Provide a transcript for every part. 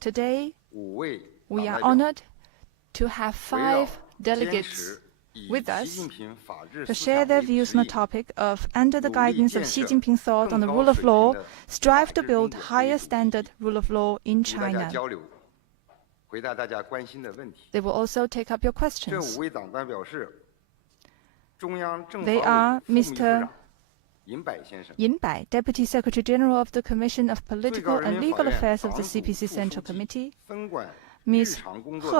Today, we are honored to have 5 delegates with us to share their views on the topic of, under the guidance of Xi Jinping thought on the rule of law, strive to build higher standard rule of law in China. They will also take up your questions. They are Mr. Yinbai, Deputy Secretary General of the Commission of Political and Legal Affairs of the CPC Central Committee, Ms. He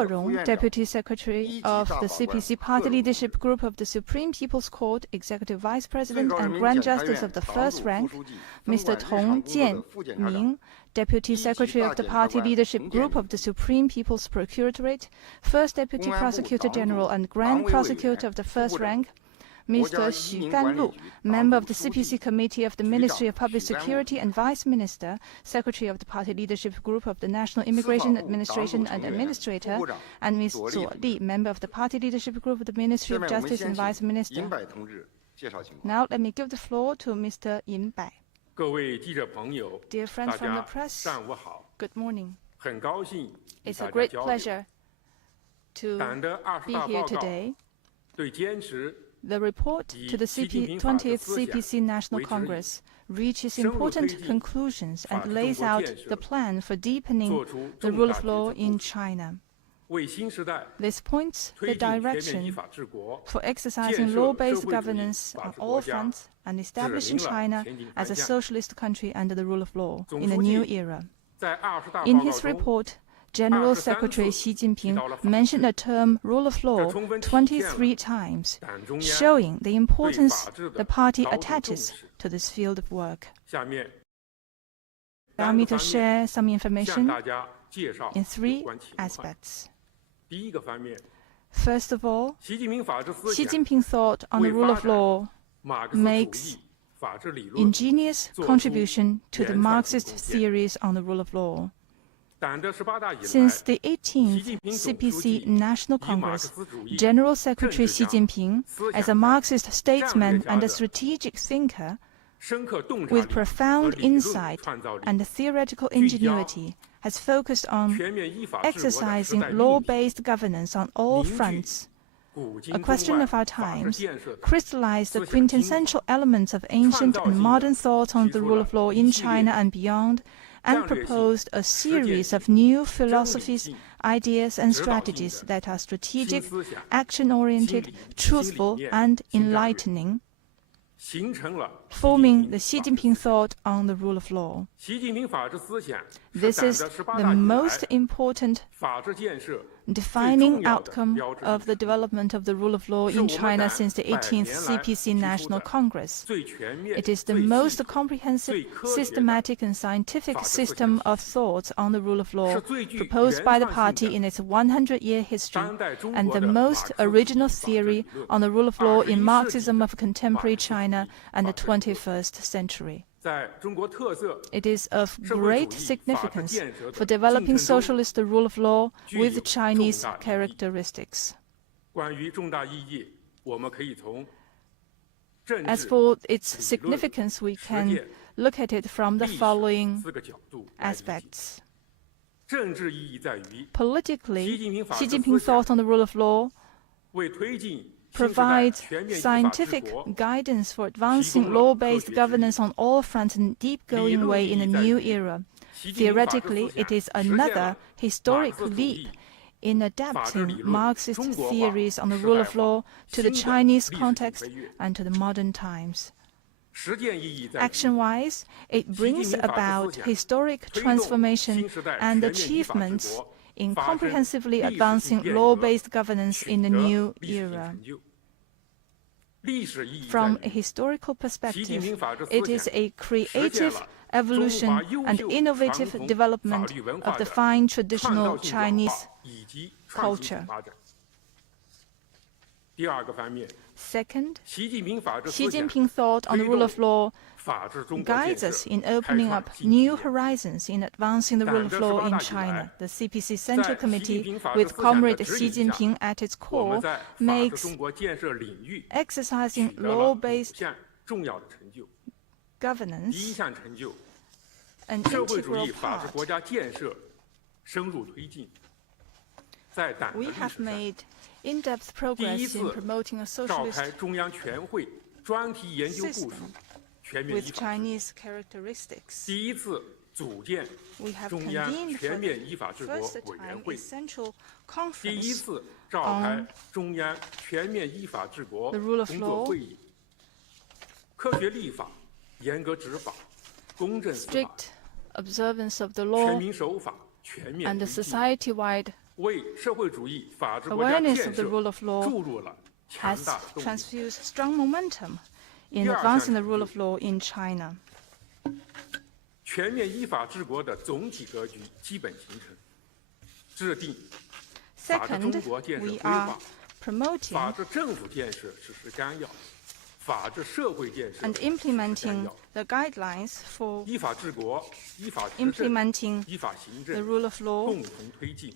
Rong, Deputy Secretary of the CPC Party Leadership Group of the Supreme People's Court, Executive Vice President and Grand Justice of the First Rank, Mr. Tong Jianming, Deputy Secretary of the Party Leadership Group of the Supreme People's Procuratorate, First Deputy Prosecutor General and Grand Prosecutor of the First Rank, Mr. Xu Ganlu, member of the CPC Committee of the Ministry of Public Security and Vice Minister, Secretary of the Party Leadership Group of the National Immigration Administration and Administrator, and Ms. Zuo Li, member of the Party Leadership Group of the Ministry of Justice and Vice Minister. Now let me give the floor to Mr. Yinbai. Dear friends from the press, good morning. It's a great pleasure to be here today. The report to the 20th CPC National Congress reaches important conclusions and lays out the plan for deepening the rule of law in China. This points the direction for exercising law-based governance on all fronts and establishing China as a socialist country under the rule of law in a new era. In his report, General Secretary Xi Jinping mentioned the term rule of law 23 times, showing the importance the party attaches to this field of work. Allow me to share some information in 3 aspects. First of all, Xi Jinping thought on the rule of law makes ingenious contribution to the Marxist theories on the rule of law. Since the 18th CPC National Congress, General Secretary Xi Jinping, as a Marxist statesman and a strategic thinker, with profound insight and theoretical ingenuity, has focused on exercising law-based governance on all fronts. A question of our times, crystallized the quintessential elements of ancient and modern thought on the rule of law in China and beyond, and proposed a series of new philosophies, ideas, and strategies that are strategic, action-oriented, truthful, and enlightening, forming the Xi Jinping thought on the rule of law. This is the most important defining outcome of the development of the rule of law in China since the 18th CPC National Congress. It is the most comprehensive, systematic, and scientific system of thoughts on the rule of law proposed by the party in its 100-year history, and the most original theory on the rule of law in Marxism of contemporary China and the 21st century. It is of great significance for developing socialist rule of law with Chinese characteristics. As for its significance, we can look at it from the following aspects. Politically, Xi Jinping thought on the rule of law provides scientific guidance for advancing law-based governance on all fronts in a deep-going way in a new era. Theoretically, it is another historic leap in adapting Marxist theories on the rule of law to the Chinese context and to the modern times. Action-wise, it brings about historic transformation and achievements in comprehensively advancing law-based governance in the new era. From a historical perspective, it is a creative evolution and innovative development of the fine traditional Chinese culture. Second, Xi Jinping thought on the rule of law guides us in opening up new horizons in advancing the rule of law in China. The CPC Central Committee, with Comrade Xi Jinping at its core, makes exercising law-based governance an integral part We have made in-depth progress in promoting a socialist system with Chinese characteristics. We have convened for the first time a central conference on the rule of law, strict observance of the law, and the society-wide awareness of the rule of law has transfused strong momentum in advancing the rule of law in China. Second, we are promoting and implementing the guidelines for implementing the rule of law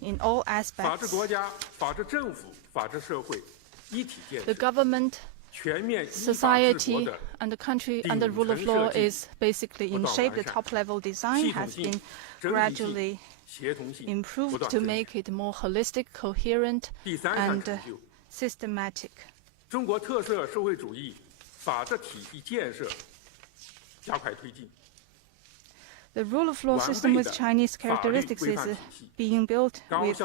in all aspects. The government, society, and the country under the rule of law is basically in shape. The top-level design has been gradually improved to make it more holistic, coherent, and systematic. The rule of law system with Chinese characteristics is being built with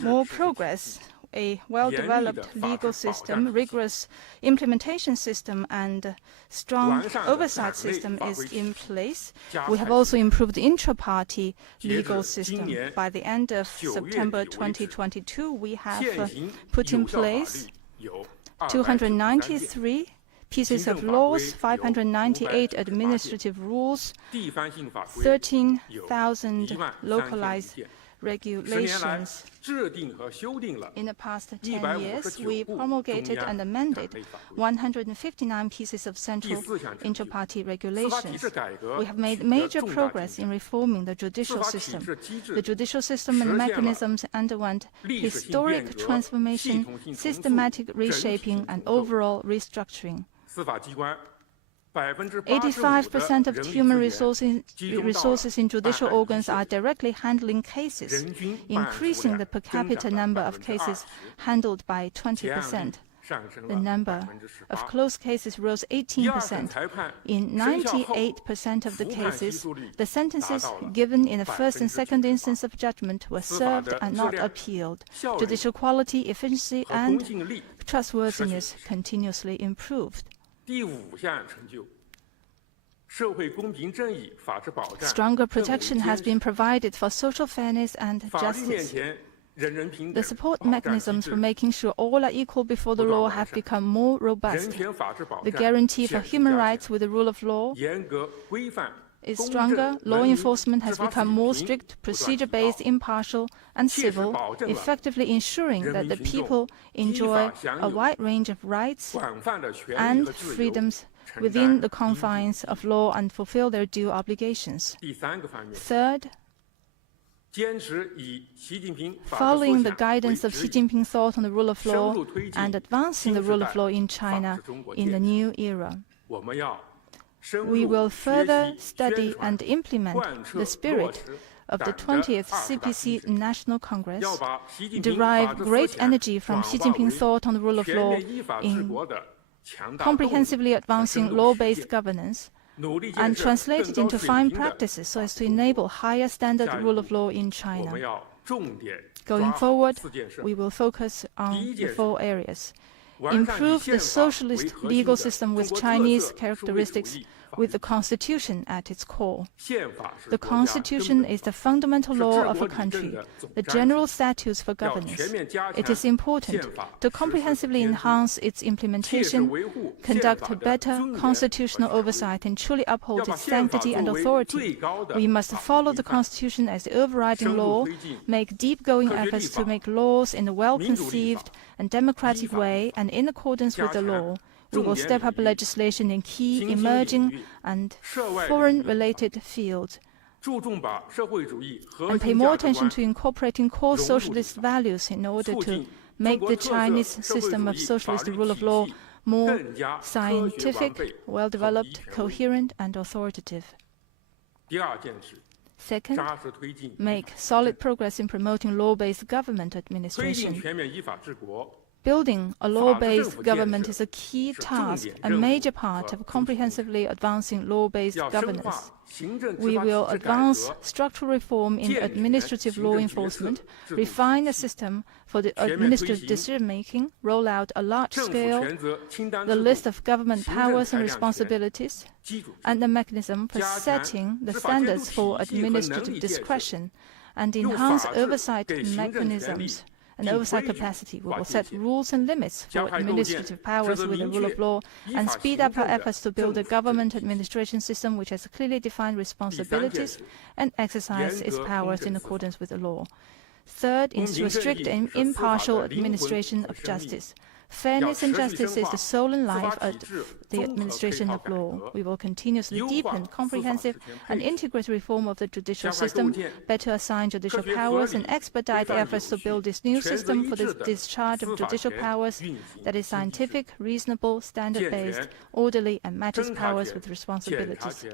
more progress. A well-developed legal system, rigorous implementation system, and strong oversight system is in place. We have also improved the intra-party legal system. By the end of September 2022, we have put in place 293 pieces of laws, 598 administrative rules, 13,000 localized regulations. In the past 10 years, we promulgated and amended 159 pieces of central inter-party regulations. We have made major progress in reforming the judicial system. The judicial system and mechanisms underwent historic transformation, systematic reshaping, and overall restructuring. 85% of human resources in judicial organs are directly handling cases, increasing the per capita number of cases handled by 20%. The number of closed cases rose 18%. In 98% of the cases, the sentences given in the first and second instance of judgment were served and not appealed. Judicial quality, efficiency, and trustworthiness continuously improved. Stronger protection has been provided for social fairness and justice. The support mechanisms for making sure all are equal before the law have become more robust. The guarantee for human rights with the rule of law is stronger. Law enforcement has become more strict, procedure-based, impartial, and civil, effectively ensuring that the people enjoy a wide range of rights and freedoms within the confines of law and fulfill their due obligations. Third, following the guidance of Xi Jinping thought on the rule of law and advancing the rule of law in China in the new era, we will further study and implement the spirit of the 20th CPC National Congress, derive great energy from Xi Jinping thought on the rule of law in comprehensively advancing law-based governance, and translate it into fine practices so as to enable higher standard rule of law in China. Going forward, we will focus on the 4 areas. Improve the socialist legal system with Chinese characteristics with the Constitution at its core. The Constitution is the fundamental law of a country, the general statutes for governance. It is important to comprehensively enhance its implementation, conduct better constitutional oversight, and truly uphold its sanctity and authority. We must follow the Constitution as the overriding law, make deep-going efforts to make laws in a well-conceived and democratic way and in accordance with the law. We will step up legislation in key, emerging, and foreign-related fields, and pay more attention to incorporating core socialist values in order to make the Chinese system of socialist rule of law more scientific, well-developed, coherent, and authoritative. Second, make solid progress in promoting law-based government administration. Building a law-based government is a key task, a major part of comprehensively advancing law-based governance. We will advance structural reform in administrative law enforcement, refine the system for the administrative decision-making, roll out a large-scale the list of government powers and responsibilities, and the mechanism for setting the standards for administrative discretion, and enhance oversight mechanisms and oversight capacity. We will set rules and limits for administrative powers with the rule of law and speed up our efforts to build a government administration system which has clearly defined responsibilities and exercise its powers in accordance with the law. Third is to restrict and impartial administration of justice. Fairness and justice is the soul and life of the administration of law. We will continuously deepen comprehensive and integrated reform of the judicial system, better assign judicial powers, and expedite efforts to build this new system for the discharge of judicial powers that is scientific, reasonable, standard-based, orderly, and matches powers with responsibilities.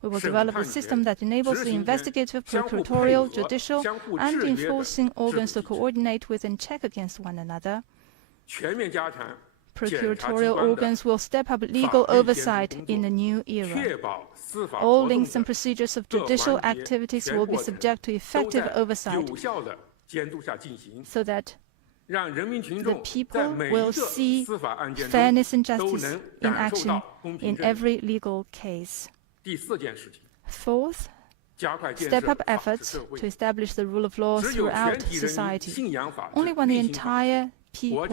We will develop a system that enables the investigative, procuratorial, judicial, and enforcing organs to coordinate with and check against one another. Procuratorial organs will step up legal oversight in the new era. All links and procedures of judicial activities will be subject to effective oversight so that the people will see fairness and justice in action in every legal case. Fourth, step up efforts to establish the rule of law throughout society. Only when the entire people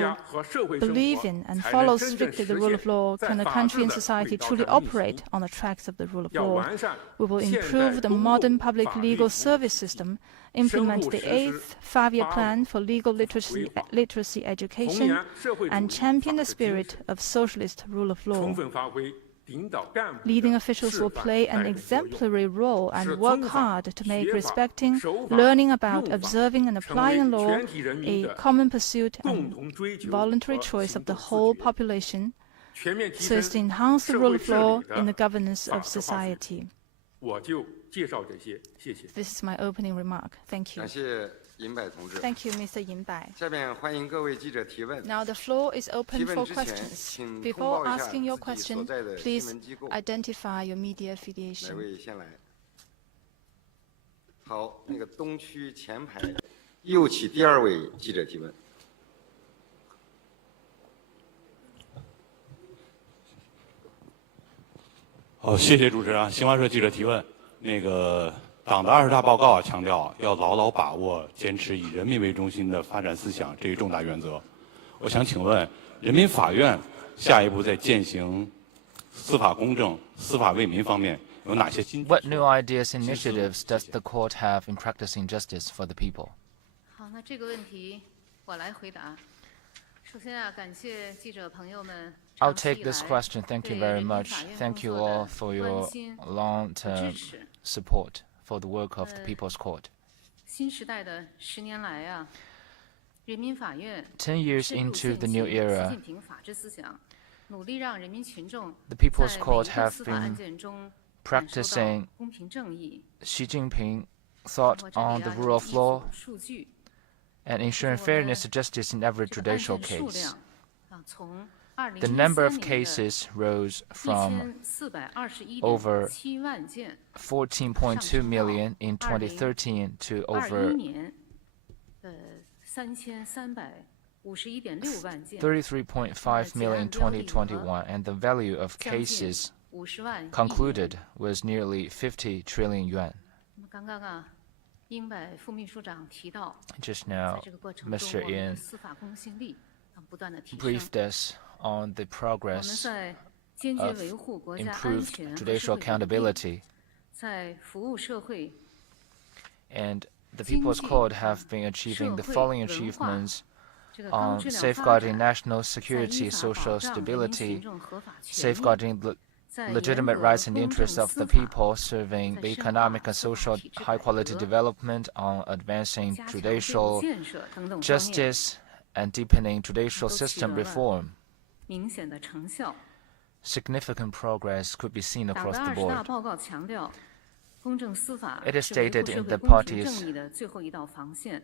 believe in and follow strictly the rule of law can a country and society truly operate on the tracks of the rule of law. We will improve the modern public legal service system, implement the 8th five-year plan for legal literacy education, and champion the spirit of socialist rule of law. Leading officials will play an exemplary role and work hard to make respecting, learning about, observing, and applying law a common pursuit and voluntary choice of the whole population, so as to enhance the rule of law in the governance of society. This is my opening remark. Thank you. Thank you, Mr. Yinbai. Now the floor is open for questions. Before asking your question, please identify your media affiliation. 好，那个东区前排右起第2位记者提问。好，谢谢主持人。新华社记者提问，党的20大报告强调要牢牢把握、坚持以人民为中心的发展思想这一重大原则。我想请问，人民法院下一步在践行司法公正、司法为民方面有哪些新？ What new ideas and initiatives does the court have in practicing justice for the people? 好，那这个问题我来回答。首先啊，感谢记者朋友们。 I'll take this question. Thank you very much. Thank you all for your long-term support for the work of the People's Court. 新时代的10年来啊，人民法院 10 years into the new era, 习近平法治思想，努力让人民群众 the People's 在 Court 每一个 have 司法案 been 件中 practicing 公平正义， Xi Jinping thought 我这里 on the 啊 rule 有 of 一组 law 数据， and ensuring fairness and justice in every 这个案 judicial 件数 case. 量啊，从 The number of 2013年的 cases rose from 1421.7 over 万件， 14.2 million in 2013 to over 21年3351.6万件， 33.5 million in 2021, and the value of cases 50万亿 concluded was nearly 50 trillion yuan. 那么刚刚啊，英柏副秘书长提到， Just 在 now, 这个过程 Mr. 中，我们的 Yin 司法公信力不断的提升。 briefed us on the 我们 progress 在坚决 of 维护国家安 improved 全和 judicial 社会稳定， accountability, 在服务社会、 and the People's Court have been achieving the following 社会文化 achievements 这个高 on 质量发 safeguarding 展， national 在 security, 依法 social 保障人民 stability, 群众合法权益， safeguarding the 在严 legitimate 格 rights and 公 interests 正 of 司 the 法， people, serving 在 the 深化 economic and 司法 social 体制 high 改 quality 革， development, on advancing 加强制度 judicial 建设等等方面 justice, and deepening judicial 都取得 system 了 reform. 明显的成效。 Significant progress could be seen 党 across 的 the 20大 board. 报告强调， It is 是维护 stated 社 in 会 the 公平 party's 正义的最后一道防线，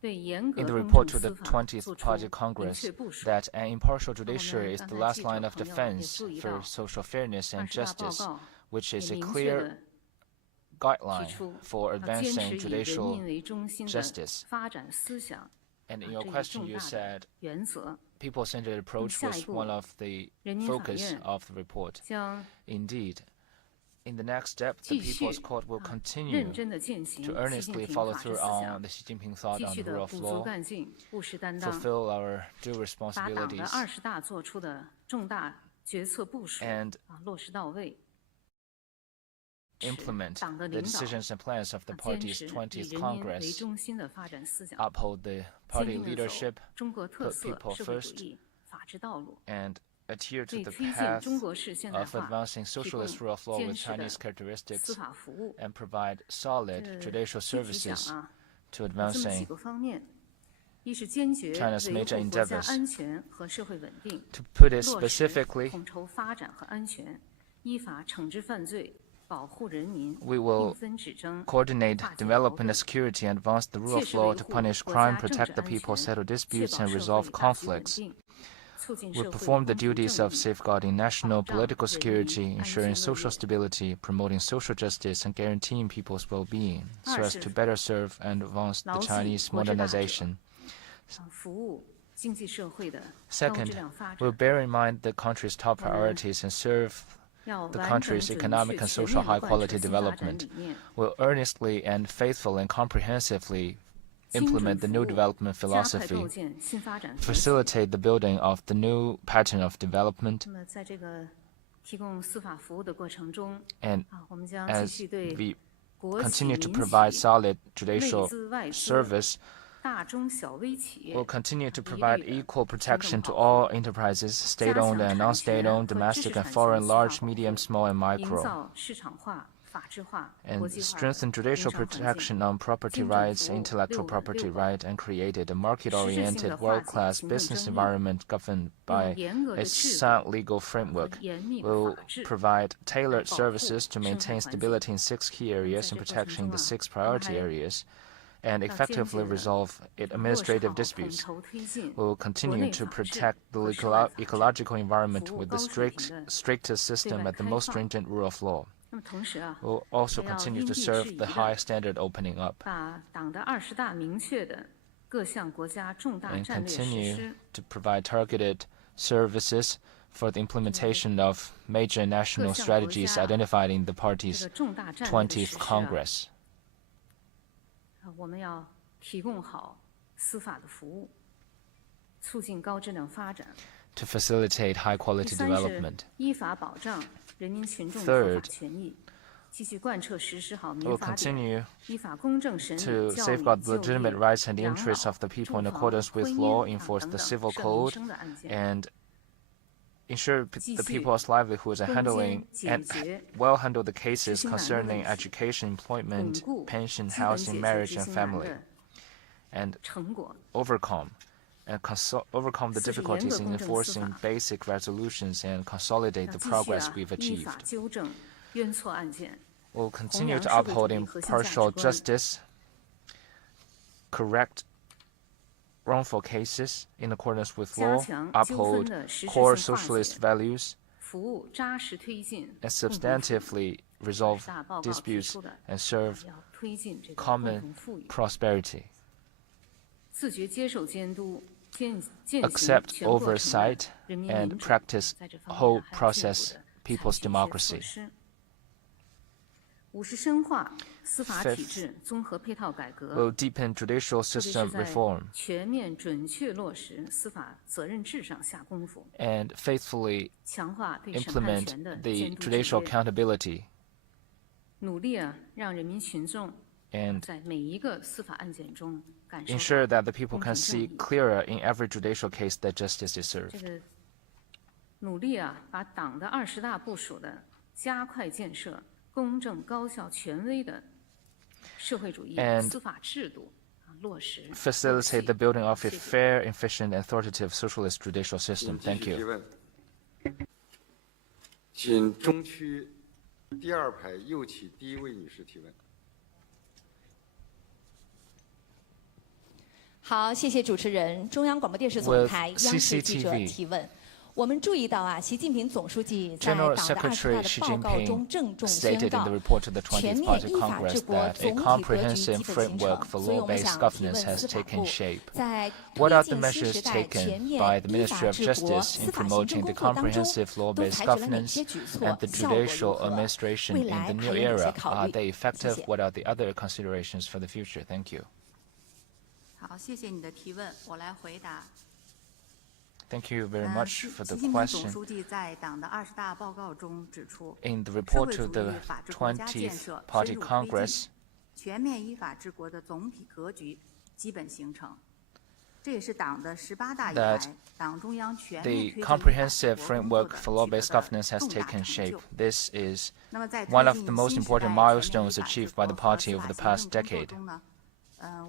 对严格 in the 公 report 正 to the 司法 20th 做出 Party 明 Congress 确部署。 that an impartial judiciary is 刚 the 才 last 记者 line of 朋友也 defense 注意 for 到 social fairness and 20大报 justice, 告 which 也 is a 明确 clear 地 guideline 提出 for 要坚持 advancing 以人 judicial 民为中心的 justice. 发展思想 And in 这 your 一 question, 重 you 大的 said 原则， people-centered approach 下一 was 步 one of the 人民法 focus 院 of the report. 将 Indeed, in the next step, the 继续 People's Court will 认 continue 真地践行 to 习近 earnestly 平 follow 法治 through 思 on 想， the Xi Jinping thought 继 on 续 the 地 rule of 补足 law, 干劲，务实担当， fulfill our due 把党的 responsibilities, 20大做出的重大决策部署 and 落实到位。 implement 党的 the 领导 decisions and plans of the 坚 party's 持以 20th 人民为 Congress, 中心的发展思想， uphold the 坚 party 定地走 leadership, 中国特 put 色 people 社会主 first, 义法治道路， and adhere to 对 the 推进 path 中国式现代 of 化 advancing 提供 socialist rule of law 坚 with 实的 Chinese 司 characteristics 法服务。 and provide solid 这 judicial 具体讲 services 啊， to 有这么几 advancing 个方面：一是坚决 China's 维 major 护国家 endeavors. 安全和社会稳定， To put it 落实 specifically, 统筹发展和安全，依法惩治犯罪，保护人民， we 并 will 分指征， coordinate 化解矛 development 盾 and security and advance the rule 切 of 实 law 维 to 护 punish 国 crime, 家政 protect 治 the 安 people, 全， settle 确 disputes, 保 and 社 resolve 会大局稳 conflicts. 定，促进 We 社会 perform the 公平 duties 正 of 义， safeguarding national 保障 political 人 security, 民安 ensuring 全乐 social 业。 stability, promoting social justice, and guaranteeing people's well-being, so 二 as 是 to better serve and advance the 牢记 Chinese 国之大者， modernization. 服务经济社会的高 Second, 质量发 we'll 展， bear in mind the country's top priorities and serve 要 the 完整 country's 准 economic 确 and 全 social 面地贯彻 high-quality 新发展 development. 理念， Will earnestly and faithfully and comprehensively 精准 implement the 服 new 务， development 加快构 philosophy, 建新发展格局。 facilitate the building of the new pattern of development, 那么，在这个提供司法服务的过程中， and 我们将继 as 续对 we 国企、 continue to 民 provide 企、 solid 内 judicial 资、外资、 service, 大中小微企业 we'll continue to 一律 provide 的 equal 平等 protection to 保护， all enterprises, 加 state-owned 强 and 产权 non-state-owned, 和知识 domestic 产 and 权 foreign, 司法 large, 保 medium, 护， small, and 营 micro, 造市场化、法治化、国 and 际化的 strengthen 营 judicial 商环境， protection on property 精准 rights, 服务 intellectual 6 property 保， right, and created a 实质性 market-oriented, 地化解 world-class 行政 business 争议， environment governed 用 by 严格 a 的制 sound 度 legal 和 framework. 严密的 Will 法治 provide tailored 保护 services to 生态 maintain 环境。 stability in 6 key areas 在 and 这过程 protecting 中 the 啊， 6 我们 priority 还 areas, and 要坚 effectively 决地 resolve 落实 administrative 好统 disputes. 筹推进 We will 国 continue 内 to 法治 protect the 和涉外法治， ecological environment 服务 with the 高水平的 strictest 对 system 外 at the 开 most 放。 stringent rule of law. 那么同时啊， We'll also 还要 continue 因 to 地 serve 制宜 the 地 high standard opening up 把党的20大明确的各项国家重大 and 战略实 continue 施， to provide targeted services for the implementation of major national 各项国 strategies 家 identified in the 这 party's 个重大战略的 20th 实施啊， Congress. 我们要提供好司法的服务，促进高质量发展。 To facilitate high 第 quality 三是 development. 依法保障人民群众的合 Third, 法权益，继续贯彻实施好 We'll 民法典， continue 依法公正审理 to 教育、 safeguard the 就 legitimate 业、 rights and the 养 interests 老、 of the 住 people in 房、 accordance with 婚 law, 姻 enforce 等 the 等 civil 涉民 code, 生的案件， and ensure the 继续 people's livelihoods and 攻 handling 坚 and 解决 well handle the 执 cases 行难的 concerning 问题， education, 巩 employment, 固 pension, 基本 housing, 解决 marriage, 执 and 行难 family, 的 and 成果。 overcome overcome the 四是严 difficulties 格 in 公正司 enforcing 法， basic resolutions and consolidate 要 the 继续 progress 啊 we've 依法 achieved. 纠正冤错案件， We'll 弘 continue 扬 to 社会 uphold 主义核心价 impartial 值观， justice, correct wrongful cases in accordance with 加 law, 强纠纷 uphold 的实质 core 性化 socialist 解， values, 服务扎实推进 and 共同富裕。 substantively resolve 大报告提 disputes 出的 and serve 要推进这个共 common 同富裕， prosperity. 自觉接受监督，践行 Accept 全过程的 oversight 人民 and 民主， practice 在这方面 whole 还要进一步 process 地 people's 采取一些措 democracy. 施。五是深化司法体 Fifth, 制综合配套改革， We'll deepen judicial 特别是 system 在 reform 全面准确落实司法责任制上下功夫， and faithfully 强化对审判权 implement 的 the 监督制 judicial 约， accountability 努力让人民群众 and 在每一个司法案件中感受 ensure 到 that the people 公 can 平正 see 义。 clearer in every judicial case that justice is 这 served. 个努力把党的20大部署的加快建设公正、高效、权威的社会主义 And 司法制度落实， Facilitate the building of a fair, efficient, and authoritative socialist judicial system. 继 Thank 续提 you. 问。仅中区第二排右起第一位女士提问。好，谢谢主持人。中央广播电视总台央视记者 CCTV 提问。我们注意到啊，习近平总书记在 General 党的20大 Secretary 的 Xi 报告中 Jinping 郑重 stated 宣 in 告 the report to the 全 20th 面 Party 依法治 Congress 国 that a 总体格局基 comprehensive 本形 framework 成。 for 所以我们 law-based 想提 governance 问 has 司法 taken 部， shape. 在 What 推 are the 进新 measures 时代全 taken 面 by the 依 Ministry 法 of 治国 Justice 司 in 法行政 promoting 工 the 作当中， comprehensive 都 law-based 采取了哪 governance 些举措 and the？ 效果如 judicial 何？ administration 未 in 来 the 还 new 有哪些 era? 考 Are 虑？ they 谢 effective? 谢。 What are the other considerations for the future? Thank you. 好，谢谢你的提问，我来回答。 Thank you very much for 习 the 近平总 question. 书记在党的20大报告中指出， In the 社 report 会 to 主 the 义法治国家建 20th 设 Party 深入推 Congress, 进，全面依法治国的总体格局基本形成。这也是党的18大以来 that 党中央全面 the 推进依法治 comprehensive 国工作 framework 的 for 取 law-based 得的 governance has 重大 taken 成 shape. 就。 This is 那么在 one 推 of 进 the most 新时 important 代全面依 milestones 法治 achieved 国 by the 和 party 司 over 法 the 行 past 政工作 decade. 中呢，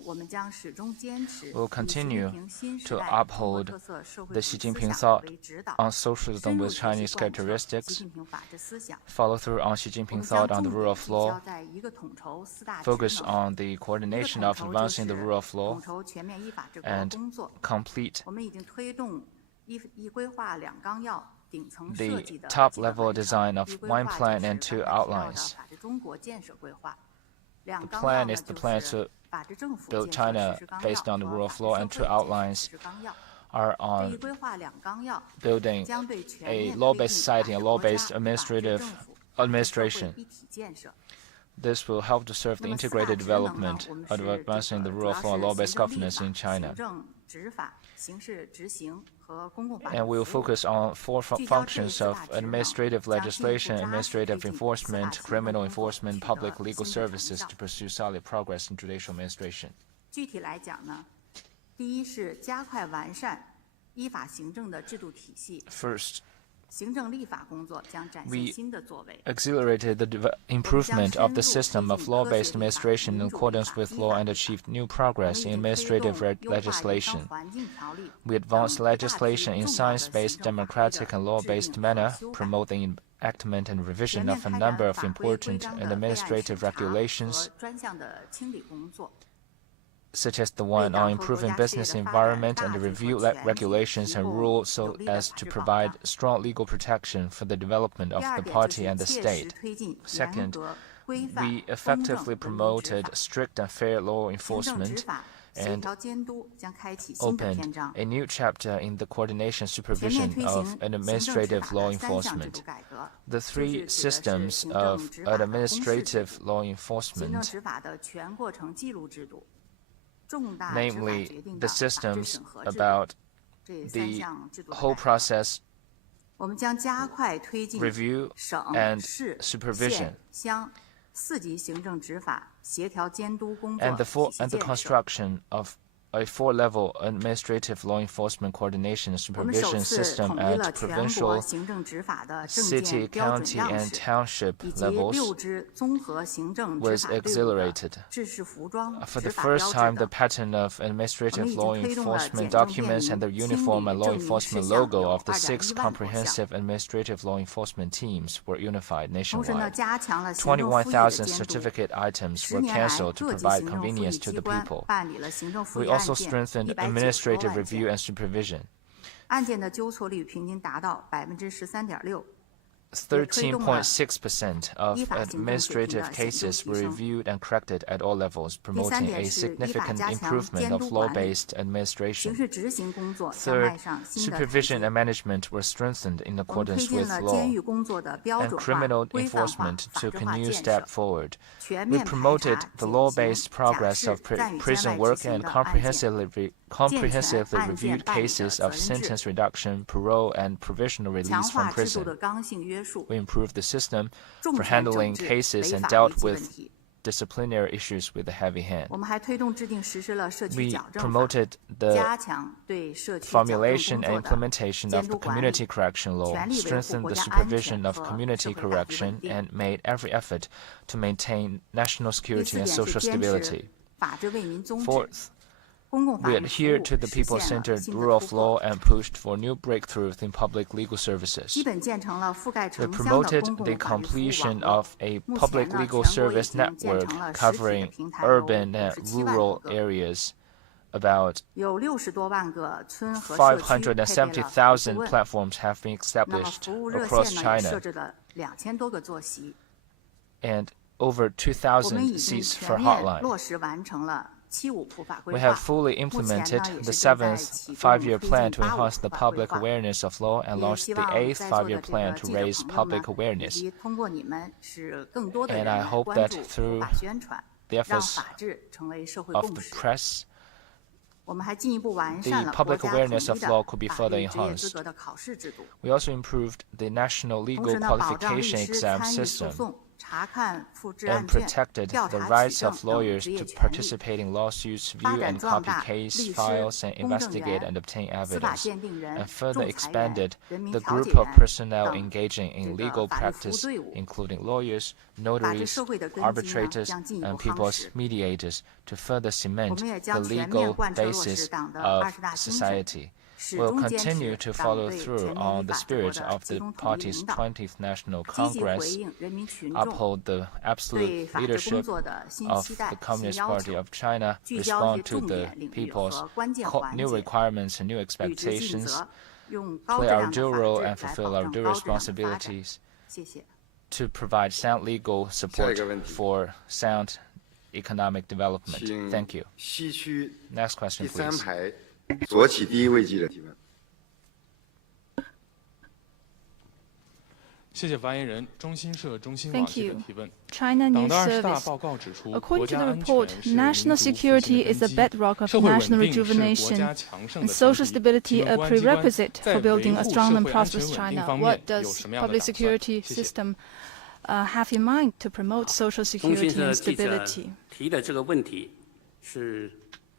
我们将始终坚持 We'll 以习近 continue 平新时 to 代中国 uphold 特色社会 the 主 Xi 义思 Jinping 想 thought 为指导， on socialism 深入 with 学习 Chinese 贯彻习 characteristics, 近平法治思想。 follow through on Xi 我 Jinping 们 thought 将 on 重 the rule 点 of 聚焦 law, 在一个统筹四大职 focus 能。 on the 一个 coordination 统 of 筹就 advancing 是 the rule of law 统筹全面依法治国 and 工作。 complete 我们已经推动一规划两纲要顶层 the 设计的 top 基本 level 完成 design of 一规 one 划 plan 就 and 是 two 刚才提到的 outlines. 法治中国建设规划。两 The 纲要 plan 呢 is the 就 plan 是 to 法治政府 build 建设 China 实施纲 based 要 on the 和 rule 法 of 治 law 社 and 会 two 建设 outlines 实施纲要。 are 这一 on 规划两纲要 building 将对全 a 面推 law-based 进法 society 治 and 国家 law-based 法治 administrative 政府法治社会 administration. 一体建设。 This will help to serve the 那么四大 integrated 职能呢， development 我们 of 是 advancing 这 the 个 rule 主 of 要 law 是 law-based 行政立 governance 法、 in China. 行政执法、刑事执行和公共法 And 治 we will 服务。 focus on four 聚焦这 functions 四 of 大职能， administrative 将进一步 legislation, 扎实推 administrative 进司法 enforcement, 行政 criminal 工作， enforcement, 取 public 得 legal 新的成 services 效 to。pursue solid progress in judicial administration. 具体来讲呢，第一是加快完善依法行政的制度体系， First, 行政立法工作将展 We 现新的作为。 accelerated the improvement of the system of law-based administration in accordance with law and achieved new 我们 progress 已 in 经推动 administrative 优化营商 legislation. 环境条例 We advanced 等一大批 legislation in 重要的 science-based, 行政法规 democratic, 的 and 制 law-based 定和 manner, 修改， promote the enactment and 全 revision 面 of a 开 number 展 of 法规规 important 章 and 的备案审 administrative 查 regulations, 和专项的清理工作。 such as the one on improving business environment and review regulations and rules so as to provide strong legal protection for the development of 第二 the 点就 party 是 and the 切实 state. 推进严 Second, 格、规范、 We 公正、 effectively 文明执 promoted 法。 strict and fair law 行政执 enforcement 法、协 and 调监督将开启新的 opened 篇章。 a new chapter in the coordination 全面 supervision 推 of 行 an 行政执 administrative 法 law 的3项制 enforcement. 度改革， The 就 three 是指的是 systems 行 of 政执法的公示制 administrative 度、 law 行政 enforcement, 执法的全过程记录制度、重大执法 namely 决定 the 的法制 systems 审核制度 about 这3 the 项制度的 whole 改革。 process 我们将加快推进 review 省、 and 市、 supervision 县、乡4级行政执法协调监督工 and 作 the 体系建设。 construction of a 4-level administrative law enforcement coordination and 我们首 supervision 次 system 统一 at 了全国 provincial, 行政执法的证 city, 件标准 county, 样 and 式， township 以及 levels 6支综合行政执 was 法队伍的 exhilarated. 制式服装、 For 执 the 法标 first 志 time, the 等。 pattern of 我们 administrative 已 law 经推动了 enforcement 简政便 documents and the 民、清 uniform 理 and law 证明事 enforcement 项 logo 有 of the 2.1 6 万多项。 comprehensive administrative law enforcement teams were unified 同时呢， nationwide. 加强了行政复议的 21,000 监督。 certificate items 10 were 年来， cancelled to 各级 provide 行政复议 convenience to 机 the 关 people. 办理了行政复 We 议案 also 件 strengthened 190 administrative 多万 review 件， and supervision. 案件的纠错率平均达到13.6%。也推动了 13.6% of 依法行政水平 administrative 的显著 cases 提 were 升。 reviewed and corrected at all levels, 第三 promoting 点 a 是依法 significant 加强 improvement 监 of 督管理， law-based 刑 administration. 事执行工作将 Third, 迈上新的台 supervision 阶。 and management were strengthened in 我们推 accordance 进 with 了 law 监狱工作的标 and 准化、 criminal 规范化、 enforcement 法 took 治 a 化 new 建 step 设， forward. 全 We 面排 promoted 查、 the 减 law-based 刑、假 progress 释 of 在狱监 prison 外执 work 行 and 的案件， comprehensively 案件 reviewed 办理的 cases of 责任制， sentence reduction, parole, and provisional 强 release 化 from 制度 prison. 的刚性约束， We improved the system 重 for 拳整 handling 治 cases 违 and 法 dealt 违纪问 with 题。 disciplinary issues with a heavy hand. 我们还推动制定实施了社区 We 矫正法， promoted the 加强对社区矫正 formulation 工 and 作的 implementation 监 of 督 the 管理， community correction law, 全力维护 strengthened 国 the 家安 supervision 全 of 和 community 社会大局 correction, 稳定。 and made every effort to maintain national 第 security 四 and 点是 social 坚 stability. 持法治为民宗旨， Fourth, We adhered to the people-centered rule of law and pushed for new breakthroughs in public legal services. We promoted the completion of a public legal service network covering urban and rural areas. About 570,000 platforms have been established across China, and over 2,000 seats for hotline. We have fully implemented the 7th five-year plan to enhance the public awareness of law and launched the 8th five-year plan to raise public awareness. And I hope that through the efforts of the press, the public awareness of law could be further enhanced. We also improved the national legal qualification exam system and protected the rights of lawyers to participate in lawsuits, view and copy case files, and investigate and obtain evidence, and further expanded the group of personnel engaging in legal practice, including lawyers, notaries, arbitrators, and people's mediators, to further cement the legal basis of society. We'll continue to follow through on the spirit of the party's 20th National Congress, uphold the absolute leadership of the Communist Party of China, respond to the people's new requirements and new expectations, play our due role and fulfill our due responsibilities to provide sound legal support for sound economic development. Thank you. Next question, please. 左起第一位记者提问。谢谢发言人。中新社中新网 Thank 记者 you. 提问。 China 党 News 的20大 Service. 报告指出， According 国 to 家 the 安 report, 全是 national 民主复兴 security 的 is the 根基， bedrock of 社会稳 national 定是国 rejuvenation, 家强盛 and 的 social 前提。 stability 那 a 么公安机关 prerequisite 在 for 维 building 护 a 社 strong and 会安全 prosperous 稳定 China. 方 What 面有 does 什么样的 public 打算？ security 谢谢。 system have in mind to promote social 中新 security 社 and 记者 stability? 提的这个问题是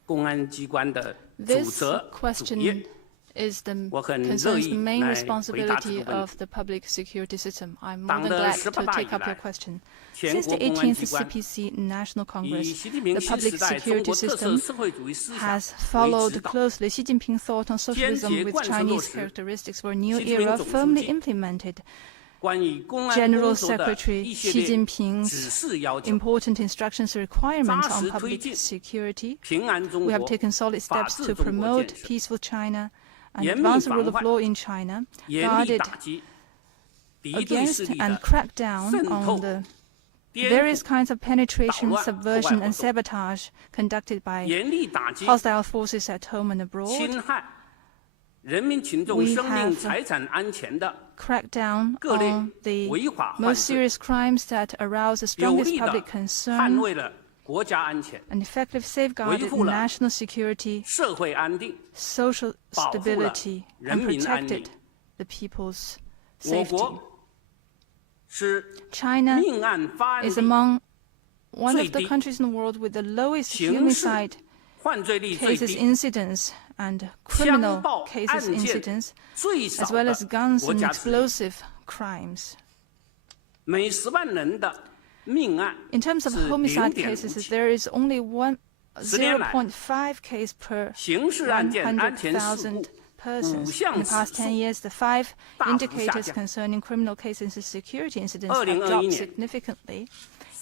公安机关的主 This 责主 question 业。 is the 我很乐 concerns 意 the main 来回答这 responsibility 个问 of 题。 the public security system. I'm more 党 than 的 glad 18 to 大 take 以 up your 来， question. 全 Since 国 the 公安 18th 机关 CPC National 以 Congress, 习近平 the 新 public 时代中 security 国特色 system 社会主义思想 has 为 followed 指导， closely Xi Jinping thought on socialism 坚决 with 贯彻落 Chinese 实 characteristics for a new 习近平 era 总书 firmly 记 implemented 关于公安 General 工作的 Secretary 一系 Xi 列指 Jinping's 示要求， important instructions and requirements 扎 on 实推 public 进 security. 平安中 We have 国、 taken solid 法 steps 治 to 中国 promote 建设， peaceful China and 严密 advance the 防 rule of 范， law in China, 严厉 guarded 打击敌对势 against 力 and 的 crack down 渗 on 透、 the 颠 various 覆， kinds of penetration, 捣乱、破坏 subversion, 活 and 动， sabotage conducted by 严厉打击 hostile forces at home and abroad, 侵害人民群众 We 生命 have 财产安全的 crack down 各类 on the 违法犯 most 罪， serious crimes that arouse the 有 strongest 力地 public 捍 concern 卫了国家安全、 and effective safeguarded 维护了 national security, 社会安定。 social 保护了 stability, 人 and 民安宁。 protected the people's 我 safety. 国是 China 命案发案 is 率、 among one of the 最低， countries in the world with the lowest 刑事 homicide 犯罪率最 cases 低、 incidents and 枪 criminal 爆 cases 案件 incidents, 最少 as well 的 as guns 国 and 家之一。 explosive crimes. 每10万人的命案 In terms of 是 homicide 0.5 cases, 起。 there is only 10年来 0.5 case per 刑事案件安全事故 100,000 persons. In 项 the 指 past 10 数 years, the 5大幅下 indicators 降。 concerning criminal cases and security incidents have 2021 dropped 年 significantly.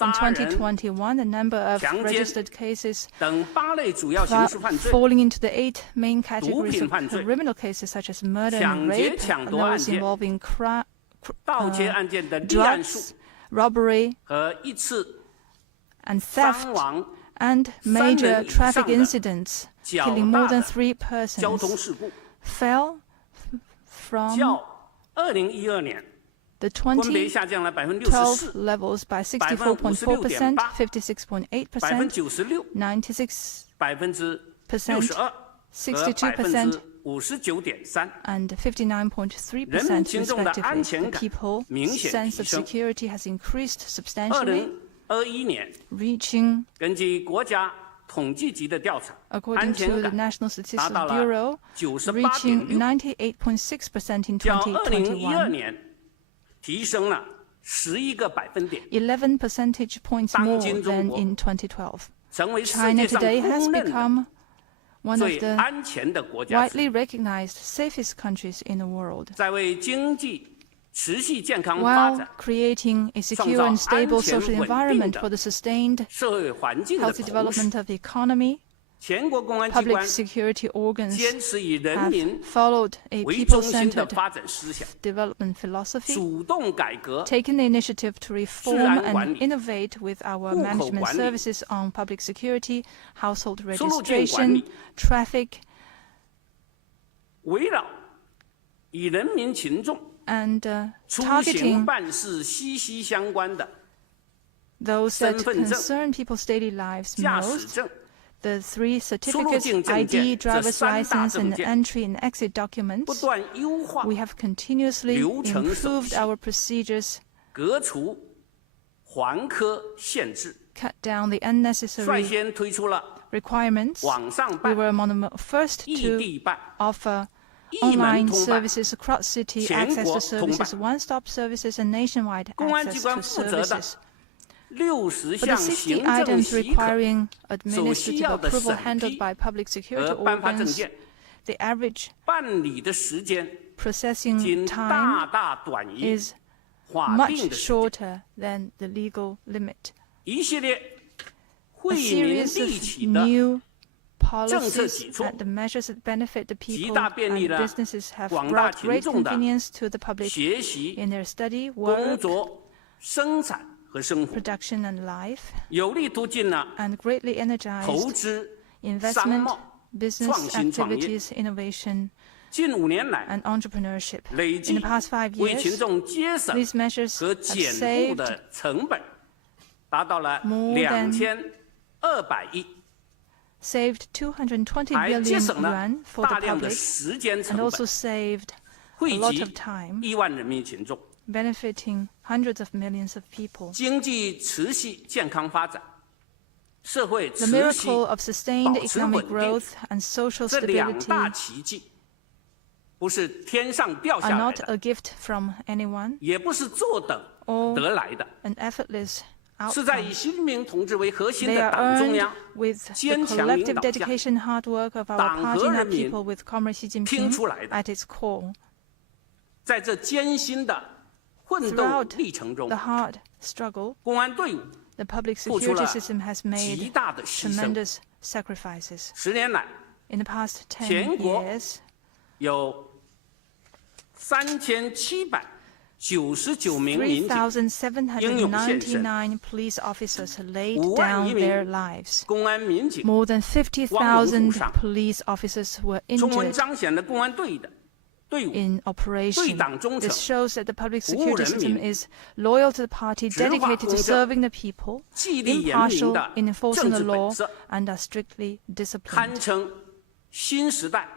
In 杀人、 2021, the number of 强奸 registered cases 等8类主要刑事犯罪， falling into the 8 main categories 毒品 of 犯罪、 criminal cases such as murder and 抢劫、 rape, 抢 and 夺案 those 件、 involving 盗窃案件的立案数 drugs, robbery, 和一次 and 伤 theft, 亡 and 3 major 人以上 traffic 的 incidents 较 killing more 大 than 的 3交通 persons 事故， fell from 较2012年 the 分别下降了2012 64%、 levels by 64.4%, 56.8%, 96%、 96%, 62%和 62%, 59.3%。 and 59.3% 人民群众的安 respectively. 全 The 感 people's 明显 sense 提 of 升。 security has increased substantially, 2021年， reaching, 根据国家统计局的调查， according 安 to 全 the 感 National 达 Statistics 到了 Bureau, reaching 98.6%， 98.6% in 较2012 2021, 年提升了11个百分点， 11 percentage points 当 more 今中 than 国 in 2012. 成为世 China 界上 today has 公认的 become one of 最 the 安全的国家之一。 widely recognized safest countries in the world, 在为经济持续健康发 while 展、 creating a 创 secure 造 and stable 安全 social 稳定 environment 的 for the sustained 社会环境的 healthy 同时， development of the economy, 全国公安机 public 关 security organs 坚持以人 have 民 followed a 为中心的 people-centered 发展思想， development philosophy, 主动改革 taken the initiative to reform 治安管 and 理、 innovate with our 户口 management 管理、 services on public security, household 出入境管 registration, 理， traffic, 围绕与人民群众 and 出行 targeting 办事息息相关的 those that 身份证、 concern people's daily lives 驾驶 most. 证、 The 3 certificates, 出入境证 ID, 件这 driver's 三大 license, 证 and 件 entry and exit 不 documents, 断优化 we have continuously 流程手 improved 续 our procedures, 革除环科限制， cut down the 率 unnecessary 先推出了 requirements. 网上 We 办、 were among the first 异 to 地办、 offer 一门 online 通办、 services, cross-city 全 access 国 to 通办。 services, one-stop services, and nationwide 公安机 access 关 to 负责的 services. 60 For the 项 60行政 items 许可 requiring 所需 administrative 要的 approval 审 handled 批 by public security 和颁发证 organs, 件， the average 办理的时间 processing 仅 time 大大短于 is 法 much 定的时间。 shorter than the legal limit. 一系列 A 惠民 series 利 of 己的 new 政策 policies 举措 and the measures that benefit the 极 people 大便利 and 了 businesses have 广大 brought 群 great 众的 convenience to the public 学习、 in their study, 工 work, 作、生产和生活， production, and life, 有力推进了 and greatly 投 energized 资、商 investment, 贸、 business 创新创业。 activities, innovation, 近5年来， and entrepreneurship. 累 In 计 the past 5为群 years, 众节省 these measures 和 have 减负 saved 的成本达到了 more than 2200亿， saved 220还 billion 节省了 yuan for 大 the 量的 public 时间 and 成 also 本， saved 惠 a lot 及 of time, 1万人民群众。 benefiting hundreds of millions of people. 经济持续健康发展，社会 The 持续 miracle of sustained 保持 economic 稳定， growth and social 这两大 stability 奇迹，不是天上掉 are 下来 not 的， a gift from anyone 也不是坐等 or 得来的， an effortless 是在以 outcome. 习近平同志为核心 They 的 are 党中 earned 央 with the 坚强领 collective 导下 dedication and hard work of our 党 party 和 and our 人民 people with Comrade Xi 拼 Jinping 出来的。 at its core. 在这艰辛的奋斗 Throughout 历程中 the，hard struggle, 公安队伍 the public 付出 security 了 system has 极 made 大的牺牲。 tremendous sacrifices. 10年来， In the past 10全国 years, 有3799名民警，英勇献身。 3,799 police officers laid 5万 down 余 their 名 lives. 公安民警， More than 亡如 50,000 虎伤。 police officers were 充分 injured 彰显了公安队伍 in operation. 对党忠诚， This shows that the public 服务 security 人 system 民， is loyal to the party, 执法 dedicated 公 to 正， serving the people, 纪律严明 impartial 的 in 政 enforcing the 治本 law, 色， and are strictly 堪 disciplined. 称新时代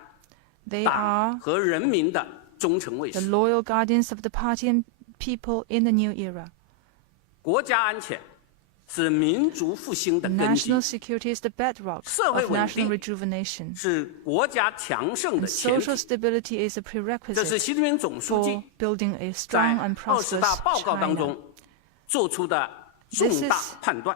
They 党 are 和人民的忠诚卫 the 士。 loyal guardians of the party and people in the new era. 国家安全是民族复兴的根基， National security is the bedrock 社会 of 稳 national 定 rejuvenation. 是国家强盛 And 的前 social 提。 stability is a 这是 prerequisite 习近平总书 for 记 building a 在 strong and 20大 prosperous 报告当 China. 中做出的重 This 大 is 判断。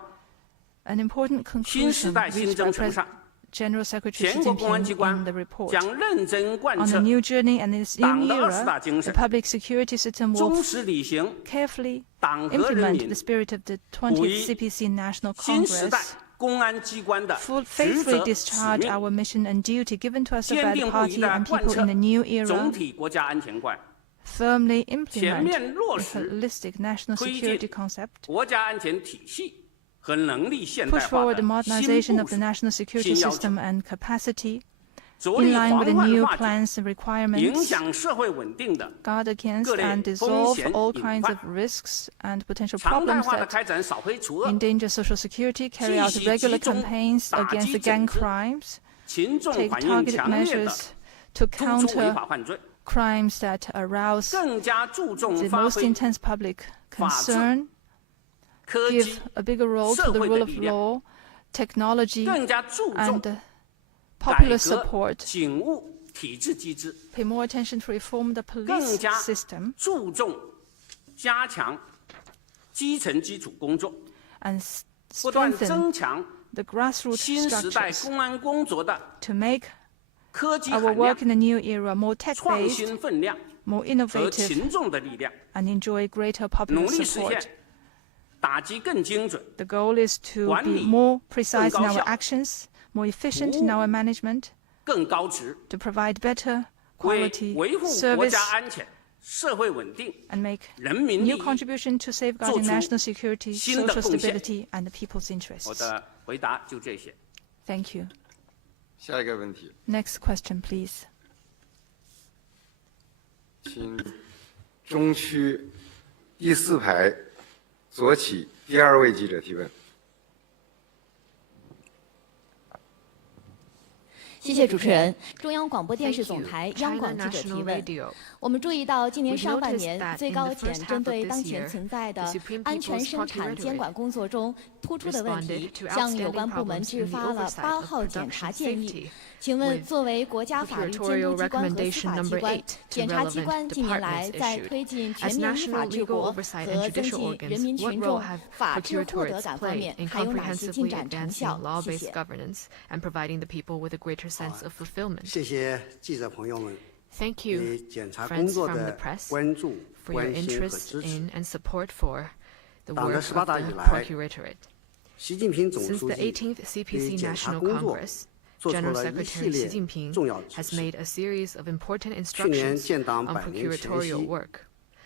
An important 新时 conclusion 代新 reached by 征程上， General Secretary 全 Xi 国公安机 Jinping 关 in the report. 将认真贯 On 彻 the new journey and this new 党的20大 era, 精 the 神， public security system will 忠实履行 carefully 党和人 implement 民 the spirit of the 鼓励 20th CPC National 新时代 Congress, 公安机关的 full 职 faithfully 责使 discharge 命， our mission and duty given to us 坚 by 定 the 不移 party 地 and 贯 people 彻 in the new 总 era, 体国家安全观， firmly 全 implement 面落 a 实 holistic national 推 security 进 concept, 国家安全体系和能力现代 push 化 forward 的 the 新 modernization 部 of the 署， national security 新要求， system and capacity, 着 in 力 line with the 防 new 范化解 plans and 影 requirements, 响社会稳定的 guard against 各类 and 风 dissolve 险 all 隐 kinds 患 of risks and potential 常态 problems 化的 that 开展扫黑除恶、 endanger social security, carry out 继续 regular 集中 campaigns 打 against 击 the 整 gang 治 crimes, 群众 take 反应 targeted 强烈的 measures to 突出违 counter 法犯罪， crimes that arouse 更加注重 the 发 most 挥 intense public 法治、 concern, 科技 give，a bigger role 社 to the 会的 rule of 力量， law, technology, 更加注重 and 改 popular 革 support, 警务体制机制， pay more attention to reform the 更 police 加 system, 注重加强基层基础工作， and 不断 strengthen 增强 the grassroots 新时代 structures 公安工作的 to make 科技 our 含量、 work in the new era more 创 tech-based, 新分量 more 和 innovative, 群众的力量， and enjoy greater popular 努力实 support. 现打击更精准、 The goal is to 管 be 理 more precise in 更高 our 效 actions, more efficient 服务 in our management, 更高值， to provide better 为 quality 维护国 service, 家安全、社会稳定、 and make 人民利 new 益。 contribution to 做 safeguarding 出 national security, 新的 social 贡献。 stability, and the people's 我 interests. 的回答就这些。 Thank you. 下一个问题， Next question, please. 请中区第4排左起第2位记者提问。谢谢主持人。中央广播电视总台央广记者提问。我们注意到，今年上半年最高检针对当前存在的安全生产监管工作中突出的问题，向有关部门制发了8号检查建议。请问，作为国家法律监督机关和司法机关，检察机关近年来在推进全面依法治国和增进人民群众法治获得感方面，还有哪些进展成效？谢谢。谢谢记者朋友们 Thank you, 对检察工 friends 作 from the 的 press, 关注、 for your 关心和 interest 支持。 in and support for the 党的 work 18 of 大 the 以来， Procuratorate. 习近平总 Since 书 the 记 18th 对 CPC 检察 National 工作 Congress, 做出 General 了一系 Secretary Xi 列 Jinping 重要指 has 示。 made a series of important 去年 instructions 建党 on 100年前 procuratorial 夕， work.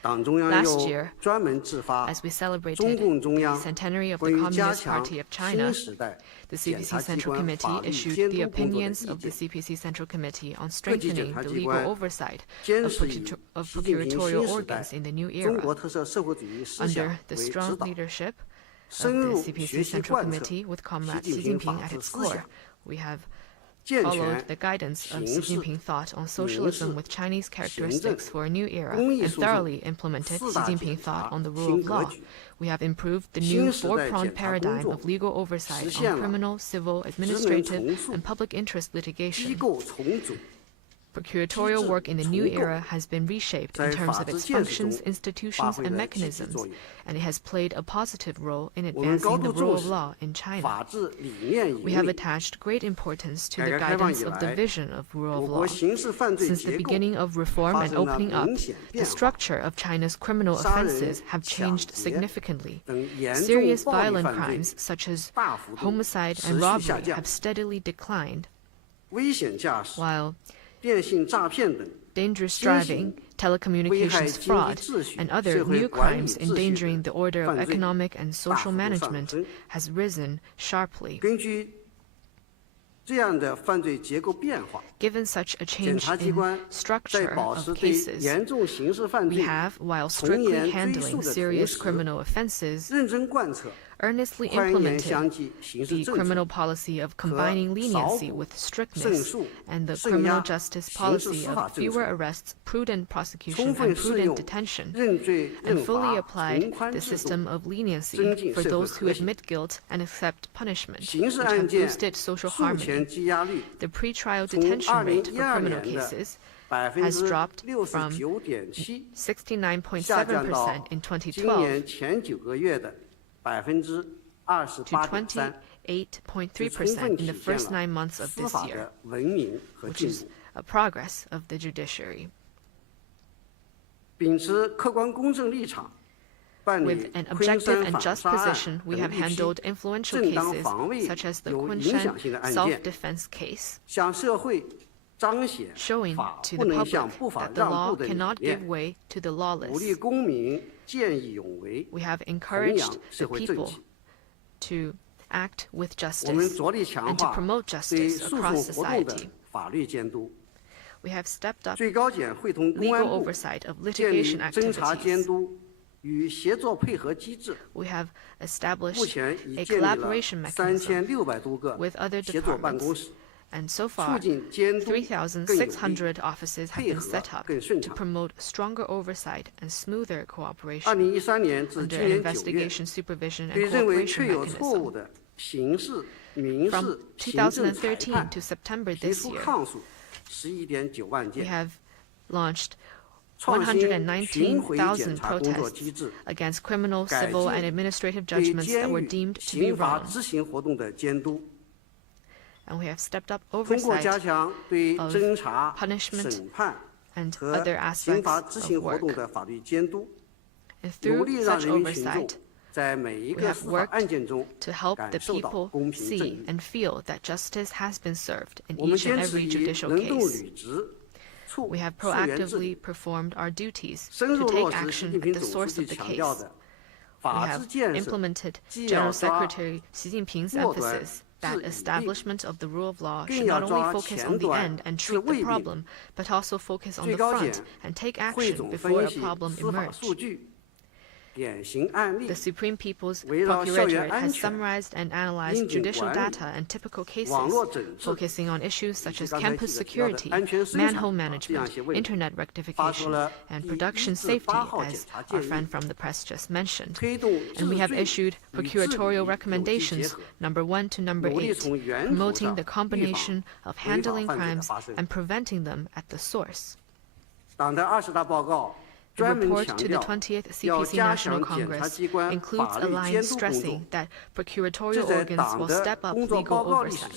党中央 Last 又 year, 专门制发 As we 中 celebrated 共中 the 央 centenary of 关 the 于加 Communist 强 Party of 新 China, 时代 the 检 CPC 察机 Central 关 Committee 法律 issued 监 the 督工作的 opinions 意 of the 见。 CPC Central Committee on 各级 strengthening 检察 the 机 legal 关 oversight 坚 of 持以 习近平 procuratorial 新时代 organs in the new 中 era. 国特色社会主义思 Under 想 the 为指 strong 导， leadership of 深 the 入 CPC 学习 Central 贯彻 Committee with 习 Comrade 近 Xi 平 Jinping 法 at 治 its 思 core, 想， we have 健 followed 全 the guidance of 刑 Xi 事、 Jinping thought on 民 socialism 事、 with Chinese 行政、 characteristics for a new era 公益 and 诉讼 thoroughly implemented 4 Xi 大 Jinping 检 thought 察 on the rule 新 of 格 law. 局， We have improved the 新 new 时代 four-pronged 检察工 paradigm 作 of legal oversight 实现 on 了 criminal, civil, 职能 administrative, 重塑、 and public interest 机 litigation. 构重组， Procuratorial work in the new era has been reshaped in 在 terms 法 of 治 its 建设 functions, 中发 institutions, 挥 and 了积极 mechanisms, 作用。 and it has played a positive role in 我们高 advancing the 度 rule 重 of 视 law in China. 法治理念引 We have 领。 attached great importance to the 改革开放 guidance 以 of the 来， vision of rule 我 of 国 law. 刑事犯罪 Since the 结构 beginning of reform 发 and 生了 opening up, 明显 the 变化， structure of China's criminal 杀人、 offenses have 抢 changed 劫 significantly. 等严重 Serious 暴力 violent 犯罪 crimes such as 大幅度 homicide 持 and 续下 robbery 降， have steadily declined, 危险驾驶、 while 电信诈骗等 dangerous 新型 driving, telecommunications 危害 fraud, 经济秩序、 and other 社会 new 管理 crimes 秩序 endangering 的 the order of 犯罪 economic and 大 social 幅度上 management 升。 has risen sharply. 根据这样的犯罪结构变化， Given such a 检 change 察机 in 关在 structure 保持 of 对 cases, 严重刑事犯 we 罪 have, while 从 strictly 严追 handling 诉的 serious 同时， criminal offenses, 认真贯彻 earnestly 宽严相 implemented 济刑事 the 政 criminal 策， policy of combining leniency 少捕 with 胜 strictness 诉 and the 镇 criminal 压 justice 刑事 policy 司法 of 政 fewer 策， arrests, prudent prosecution, 充分 and 适 prudent 用 detention, 认罪 and 认 fully 罚 applied 从宽 the 制度， system of leniency 增进 for 社会 those who 和谐。 admit guilt and accept punishment, 刑事 which 案 have 件 boosted social 诉 harmony. 前羁押率 The pretrial 从 detention rate for 2012 criminal 年的 cases has dropped from 69.7%， 69.7% 下降到 in 今 2012年前9个月的to 28.3%， 28.3% in the 充 first 分体 9 months 现 of 了 this 司法 year, 的文明和 which 进 is 步。 a progress of the judiciary. 秉持客观公正立场，办理 With an 昆 objective 山 and 反 just 杀案 position, we 等 have 一批 handled influential 正当 cases 防卫 such as the 有影 Kunshan 响性的案件， self-defense case, 向社会彰显 showing 法 to 不 the 能向 public 不法 that the 让 law 步的理 cannot give 念， way to the 鼓励 lawless. 公民见义勇为， We have 弘 encouraged 扬 the 社会正 people 气。 to act with 我们 justice 着力强 and to 化 promote 对 justice 诉讼 across 活动的 society. 法律监督。 We have stepped up 最高检会同公安 legal 部 oversight of 建立 litigation 侦查监 activities. 督与协作配合机制， We have 目 established 前已 a 建立了 collaboration mechanism 3600多个 with other 协作办公 departments, 室， and so 促 far, 进监督更有力， 3,600 offices have 配 been 合 set up 更顺 to 畅。 promote stronger oversight and smoother cooperation 2013年至 under 今 an 年9月， investigation, supervision, 对 and 认为 cooperation 确有错 mechanism. 误的刑事、民 From 事、行政裁2013判 to September 提 this 出 year, 抗诉11.9万 we 件， have launched 119,000 protests against criminal, civil, and administrative judgments that were deemed to be wrong. And we have stepped up oversight of punishment and other aspects of work. And through such oversight, we have worked to help the people see and feel that justice has been served in each and every judicial case. We have proactively performed our duties to take action at the source of the case. We have implemented General Secretary Xi Jinping's emphasis that establishment of the rule of law should not only focus on the end and treat the problem, but also focus on the front and take action before a problem emerges. The Supreme People's Procuratorate has summarized and analyzed judicial data and typical cases, focusing on issues such as campus security, manhole management, internet rectification, and production safety, as our friend from the press just mentioned. And we have issued procuratorial recommendations number 1 to number 8, promoting the combination of handling crimes and preventing them at the source. The report to the 20th CPC National Congress includes a line stressing that procuratorial organs will step up legal oversight.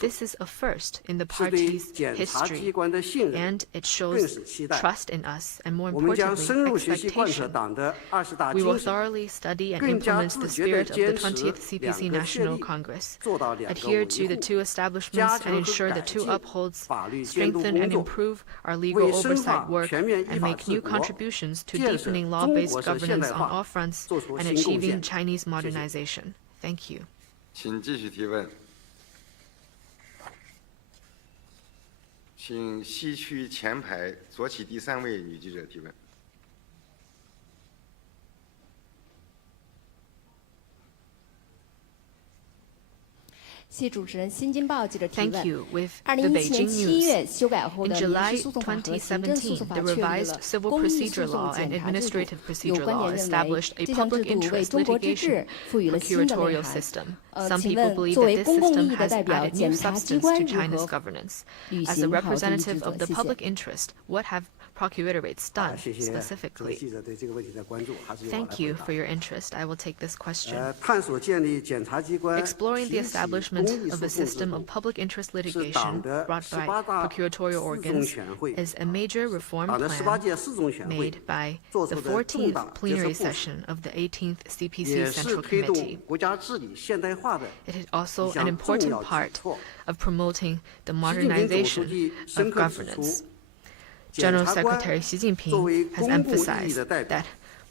This is a first in the party's history, and it shows trust in us and, more importantly, expectation. We will thoroughly study and implement the spirit of the 20th CPC National Congress, adhere to the two establishments and ensure the two upholds, strengthen and improve our legal oversight work, and make new contributions to deepening law-based governance on all fronts and achieving Chinese modernization. Thank you. 请继续提问。请西区前排左起第3位女记者提问。谢主持人，新京报记者提问。 Thank you. With the 2017年 Beijing 7月 News. 修改后 In 的民 July 事诉讼法和行政诉 2017, 讼法 the 确立 revised 了 civil 公益诉 procedure 讼 law and 检察制度。 administrative 有 procedure 观 law 点认为， established a 这项制 public 度为 interest 中国之治 litigation 赋予了新的内 procuratorial 涵。 system. Some 请 people 问， believe 作 that 为 this 公共 system 益的 has 代表， added new 检察机 substance 关 to 如 China's 何 governance. 履 As a 行好这一职 representative 责？ of the 谢 public 谢。 interest, what have procuratorrates done 谢谢。 specifically? 记者对这个问题的关注，还是由我来 Thank 回 you 答。 for your interest. I will take this question. 探索建立检察机关 Exploring the 提起 establishment 公益 of 诉 a 讼制 system 度 of public interest 是 litigation 党的 brought by 18大 procuratorial 四中 organs 全会 is a major reform 党的18届 plan 四中全会 made by 做 the 出的重大 14th 决策 plenary 部署， session of the 18th CPC 也是 Central 推动 Committee. 国家治理现代化的 It is also 一 an 项重 important 要举 part 措。 of promoting the 习近平总书 modernization 记 of 深刻指出 governance. 检 General 察官 Secretary Xi 作为 Jinping has 公共益 emphasized 的代表 that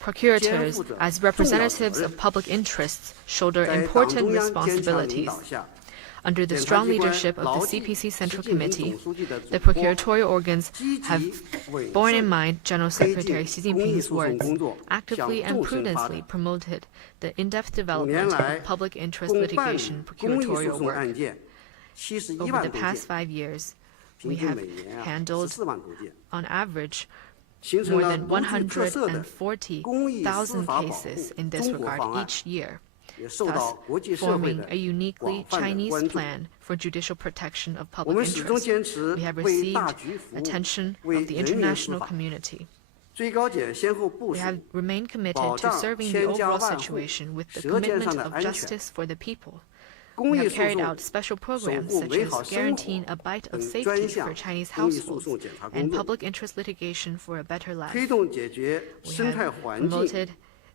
procurators, 肩负着 as 重要 representatives 责任 of public interests, shoulder 在党 important 中央坚强领 responsibilities. 导下 Under the 检察 strong 机关 leadership of 牢 the 记 CPC 习 Central 近平 Committee, 总书记的 the 嘱托， procuratorial organs 积 have 极稳 borne in 慎 mind General 推 Secretary 进 Xi 公益 Jinping's 诉讼 words, 工作向 actively and 纵深发 prudently 展。 promoted the in-depth 5 年 development 来 of public interest 共办理 litigation 公益诉 procuratorial 讼 work. 案件71 Over 万 the 多 past 件， 5 years, 平 we 均 have 每年handled, 14万多件， on average, 形成 more 了 than 独具特色的公益司 140,000 法保 cases 护 in this 中国 regard 方案， each year, 也受 thus 到国际社会 forming 的 a uniquely 广泛的 Chinese 关注。 plan for judicial protection of 我 public 们始终 interest. 坚持 We have 为 received 大局服务， attention 为 of the 人民司 international 法。 community. 最高检先后部 We 署 have remained committed 保 to 障 serving the 千家 overall 万户 situation with the 舌尖 commitment 上的 of 安全， justice for the people. 公 We 益 have 诉 carried 讼 out special 守 programs 护 such 美 as 好生 guaranteeing 活 a bite of 等 safety 专 for 项 Chinese 公益诉 households 讼检察工 and 作， public interest litigation for a better life. 推动解决 We 生态 have 环境、 promoted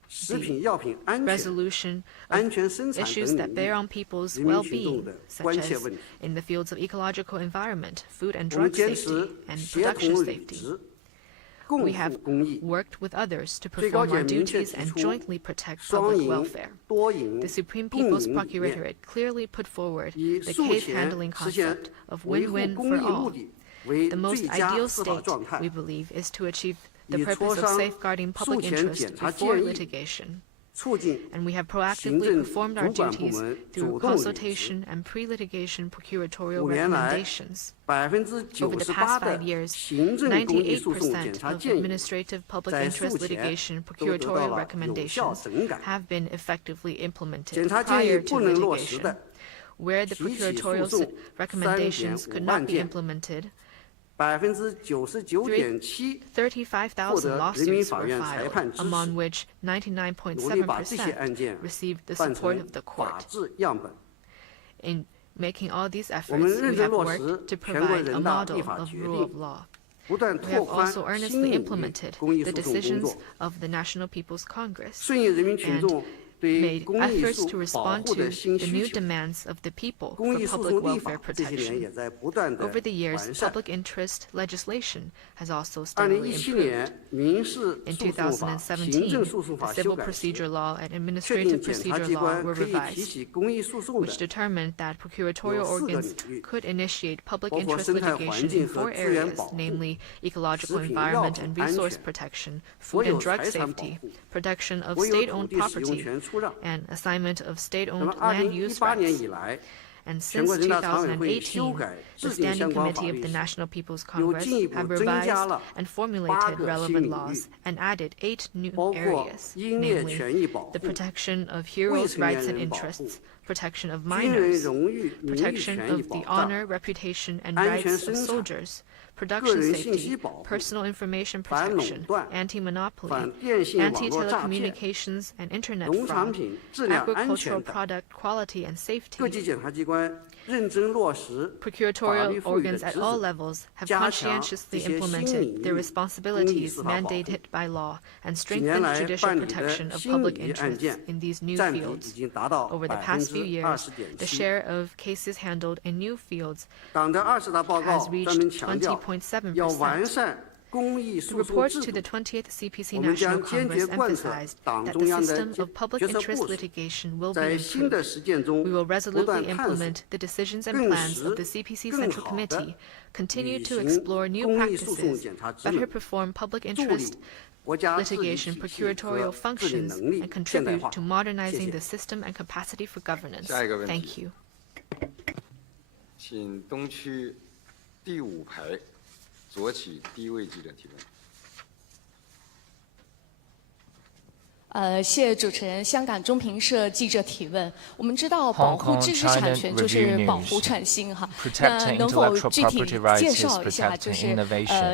食品药品安全、 resolution 安全生产 issues 等 that 领 bear 域 on people's 人民群众 well-being, 的 such 关切 as 问题。 in the fields of ecological environment, food and 我们 drug 坚 safety, 持 and 协 production 同履 safety. 职，共 We 赴 have 公益。 worked with others to 最高 perform our 检明确 duties 提 and 出 jointly protect 双 public 赢、 welfare. 多赢、 The Supreme 共 People's 赢理念， Procuratorate clearly put forward 以 the 诉 case 前 handling 实现 concept of 维护 win-win 公 for 益目 all. 的为 The most 最佳 ideal 司法 state, 状态 we，believe, is to achieve the 以 purpose 磋 of 商 safeguarding 诉 public 前 interest 检察 before 建议， litigation. 促进 And we have 行 proactively 政 performed our 主管部 duties 门 through 主动履职。 consultation and pre-litigation procuratorial 5年来 recommendations. 98% Over the past 5的 years, 行政公益诉讼检 98% 察 of 建议 administrative public 在 interest 诉前 litigation 都得到 procuratorial 了有效 recommendations 整改。 have been effectively implemented 检察建议 prior to 不能落实 litigation. 的， Where the 提起诉 procuratorial 讼 recommendations 3.5 could 万 not be 件， implemented, 99.7%获得人民法院裁判支持， among which 努力把这些案件 received the 办 support 成 of the 法 court. 治样本。 In making all these 我们 efforts, 认 we 真 have 落 worked 实 to 全国 provide a 人大 model 立法 of 决 rule of 定， law. 不断 We 拓 have 宽 also 新 earnestly 领域 implemented 公益 the 诉讼工 decisions 作， of the National People's Congress 顺应人民群 and 众对 made 公益 efforts 诉 to 保 respond 护 to 的新 the 需 new 求。 demands of the people 公 for 益诉 public 讼立 welfare 法这些年 protection. 也在不断的 Over the years, 完善。 public interest legislation has also steadily 2017 improved. 年民事 In 诉讼法、行政 2017, 诉讼 the 法修 Civil 改时， Procedure Law and 确 Administrative 定检察 Procedure 机 Law 关 were 可以提 revised, 起公益诉讼 which 的， determined that procuratorial 有4个 organs 领域， could initiate public 包括 interest 生态环 litigation 境 in 和 4资源 areas, 保护、 namely 食 ecological 品药 environment 品 and 安 resource 全、 protection, 国 food 有 and drug 财产保 safety, 护、 protection of 国有土 state-owned 地使用 property, 权出让。 and assignment of 那 state-owned 么 land use 2018年 rights. 以来， And 全国 since 人大常委会修 2018, 改 the 制定 Standing 相关法 Committee of 律 the 时， National People's 又 Congress 进一步 have 增加 revised 了 and 8 formulated 个新 relevant 领 laws 域， and added 8 new 包括 areas, 音乐 namely 权益保护、 the protection of 未 heroes' 成年 rights and 人保护、 interests, protection of 军人 minors, 荣誉、名誉 protection 权益 of 保 the 障、 honor, reputation, and 安全 rights of 生产、 soldiers, 个 production 人信息 safety, 保护、 personal information 反垄 protection, 断、 anti-monopoly, 反电信网络诈骗、 anti-telecommunications and internet 农产 fraud, 品质量安 agricultural 全等， product quality and 各级 safety. 检察机关认真落实法 Procuratorial 律赋予的 organs 职 at 责， all levels have 加强 conscientiously 这些新领 implemented their 域公益 responsibilities 司法保护。 mandated by law and 几年 strengthened 来 judicial 办理 protection 的 of 新 public 领域案 interests 件 in these new 占比已 fields. 经达到 Over the past few years, the 20.7%。 share of cases handled in new fields 党的20大报 has 告 reached 专门强调，要完 20.7%. 善公益 The 诉讼 report 制 to the 度。 20th CPC 我们 National 将坚决 Congress 贯彻 emphasized 党 that 中 the 央的 system of public 决策 interest 部署， litigation will be 在新的 improved. 实践中 We will 不 resolutely 断探索 implement the decisions and 更 plans of the 实、 CPC 更 Central 好的 Committee, continue 履 to 行 explore new 公益诉讼 practices, 检察职 better 能， perform public 助 interest 力国家治理 litigation 体系 procuratorial 和治理 functions, 能力 and 现代 contribute 化。 to modernizing 谢谢 the system and capacity for governance. 下一个问题。 Thank you. 请东区第5排左起第一位记者提问。谢谢主持人。香港中评社记者提问：我们知道保护知识产权就是保护创新哈，那能否具体介绍一下，就是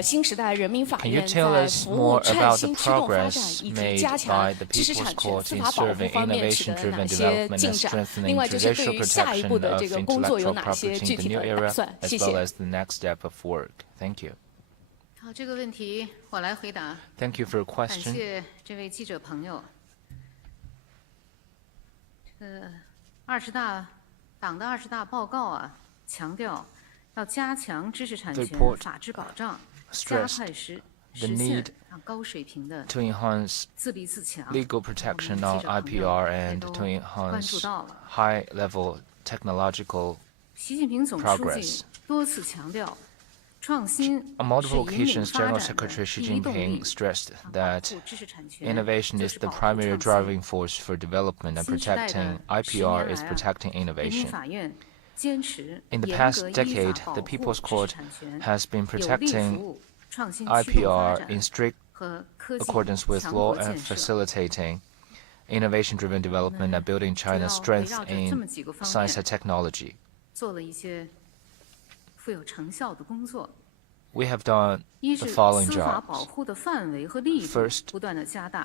新时代人民法院在服务创新驱动发展以及加强知识产权司法保护方面取得哪些进展？另外就是对于下一步的这个工作有哪些具体的打算？谢谢。好，这个问题我来回答。 Thank you for your 感 question. 谢这位记者朋友。党的20大报告啊，强调要加强知识产权法治保障，加快实现让高水平的 to enhance 自立自强。 legal protection on IPR and to enhance high-level technological 习近平总书记多次强调。 On multiple occasions, General Secretary Xi Jinping stressed that innovation is the primary driving force for development, and protecting IPR is protecting innovation. In the past decade, the People's Court has been protecting IPR in strict accordance with law and facilitating innovation-driven development and building China's strength in science and technology. We have done the following jobs. First,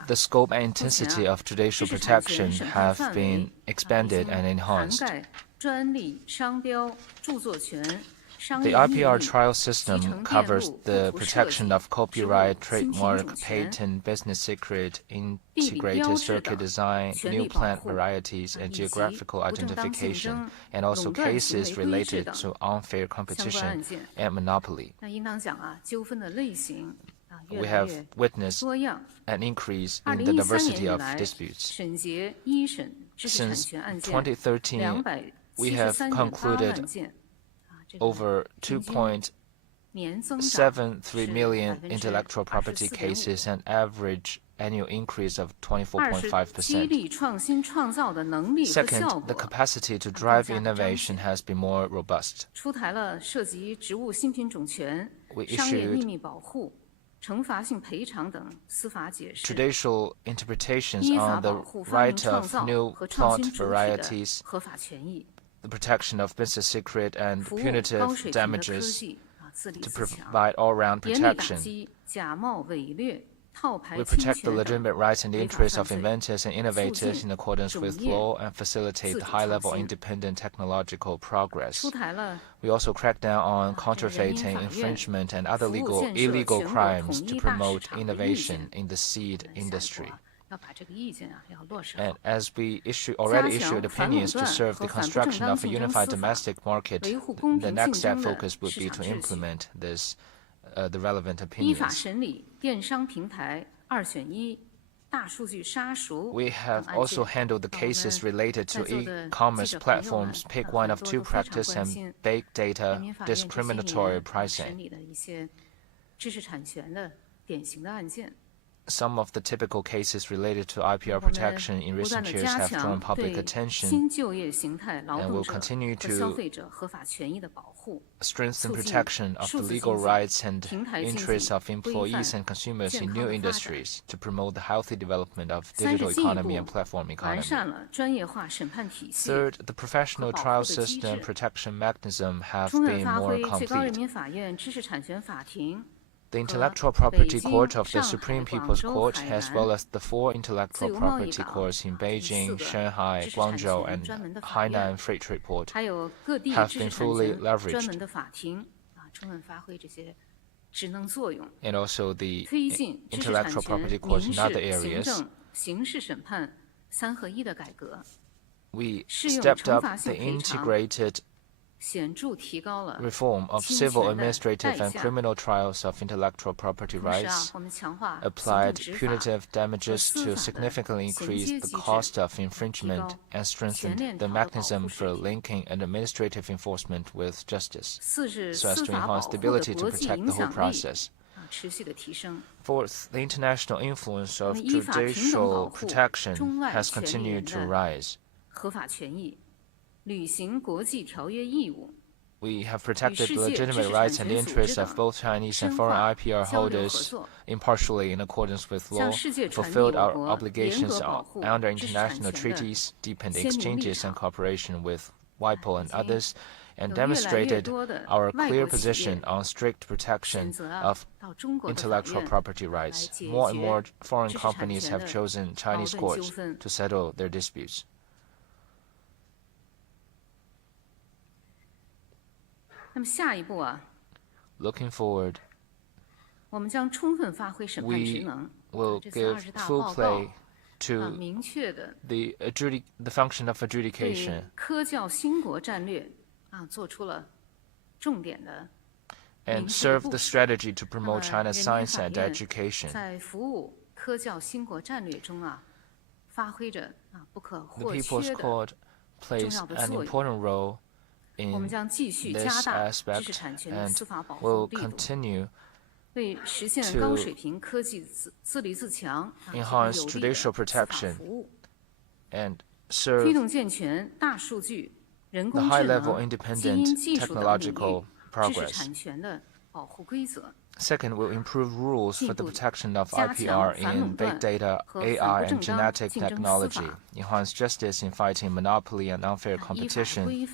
the scope and intensity of judicial protection have been expanded and enhanced. The IPR trial system covers the protection of copyright, trademark, patent, business secret, integrated circuit design, new plant varieties, and geographical identification, and also cases related to unfair competition and monopoly. We have witnessed an increase in the diversity of disputes. Since 2013, we have concluded over 2.73 million intellectual property cases, an average annual increase of 24.5%. Second, the capacity to drive innovation has been more robust. We issued judicial interpretations on the right of new plant varieties, the protection of business secret and punitive damages, to provide all-round protection. We protect the legitimate rights and interests of inventors and innovators in accordance with law and facilitate the high-level independent technological progress. We also crack down on counterfeiting, infringement, and other illegal crimes to promote innovation in the seed industry. And as we already issued opinions to serve the construction of a unified domestic market, the next step focus would be to implement the relevant opinions. We have also handled the cases related to e-commerce platforms, pick one of two practice and big data discriminatory pricing. Some of the typical cases related to IPR protection in recent years have drawn public attention and will continue to strengthen protection of the legal rights and interests of employees and consumers in new industries to promote the healthy development of digital economy and platform economy. Third, the professional trial system protection mechanism have been more complete. The Intellectual Property Court of the Supreme People's Court, as well as the 4 intellectual property courts in Beijing, Shanghai, Guangzhou, and Hainan Freight Trade Port, have been fully leveraged. And also the intellectual property courts in other areas. We stepped up the integrated reform of civil, administrative, and criminal trials of intellectual property rights, applied punitive damages to significantly increase the cost of infringement, and strengthened the mechanism for linking an administrative enforcement with justice, so as to enhance the ability to protect the whole process. Fourth, the international influence of judicial protection has continued to rise. We have protected the legitimate rights and interests of both Chinese and foreign IPR holders impartially in accordance with law, fulfilled our obligations under international treaties, deepened exchanges and cooperation with WIPO and others, and demonstrated our clear position on strict protection of intellectual property rights. More and more foreign companies have chosen Chinese courts to settle their disputes. Looking forward, we will give full play to the function of adjudication and serve the strategy to promote China's science and education. The People's Court plays an important role in this aspect and will continue to enhance judicial protection and serve the high-level independent technological progress. Second, we'll improve rules for the protection of IPR in big data, AI, and genetic technology, enhance justice in fighting monopoly and unfair competition,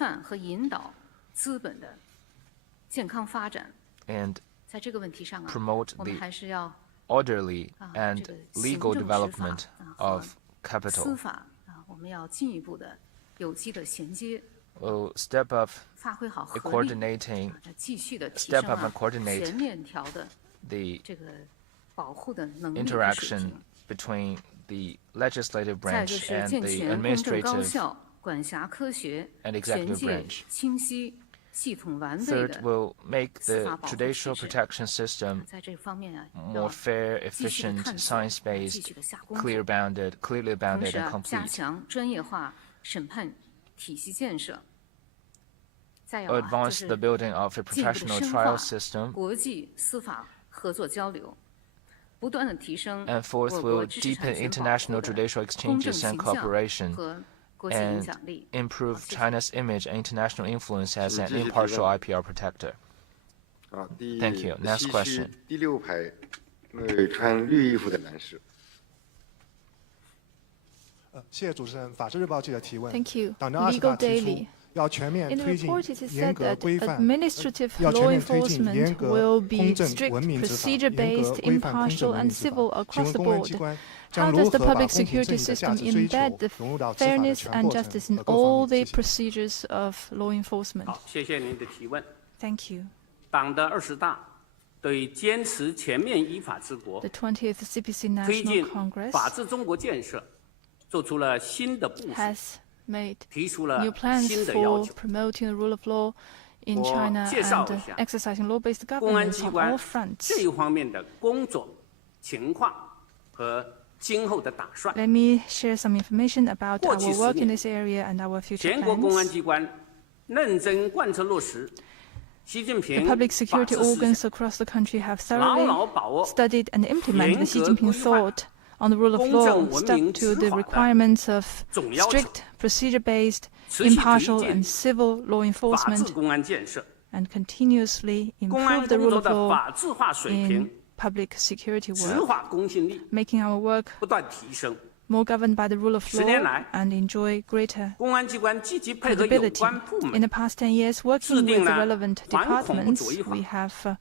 and promote the orderly and legal development of capital. We'll step up and coordinate the interaction between the legislative branch and the administrative and executive branch. Third, we'll make the judicial protection system more fair, efficient, science-based, clearly bounded, and complete. Advance the building of a professional trial system. And fourth, will deepen international judicial exchanges and cooperation and improve China's image and international influence as an impartial IPR protector. Thank you. Next question. Thank you. Legal Daily. In the report, it is said that administrative law enforcement will be strict, procedure-based, impartial, and civil across the board. How does the public security system embed the fairness and justice in all the procedures of law enforcement? 谢谢您的提问。 Thank you. 党的20大对坚持全面依法治国、 The 20th CPC 推 National 进 Congress 法治中国建设做出了新的部署， has made 提出了 new plans 新的要 for 求。 promoting the rule of law in 我 China 介绍 and 一下 exercising law-based 公安 governance 机 on 关 all fronts. 这一方面的工作情况和今后的打算。 Let me share some information about 过 our 去10 work in 年 this area and our future 全国公安 plans. 机关认真贯彻落实习近 The 平 public 法 security 治思 organs 想， across the country have 牢 thoroughly 牢把握 studied and implemented the Xi 严格 Jinping 规范 thought on the rule of 公 law, 正文 stuck 明 to 执 the 法的 requirements of 总要求， strict, procedure-based, 持续 impartial 推进 and civil law 法治 enforcement, 公安建设， and continuously 公安 improve the 工 rule 作 of 的 law 法治化水 in 平、 public security 执 work, 法公信力 making our work 不断提升。 more governed by the rule of 10年 law 来， and enjoy greater 公安机关积极配合有 credibility. 关部 In 门 the past 10 years, working 制定 with the 了 relevant 反恐怖 departments, 主义法、 we have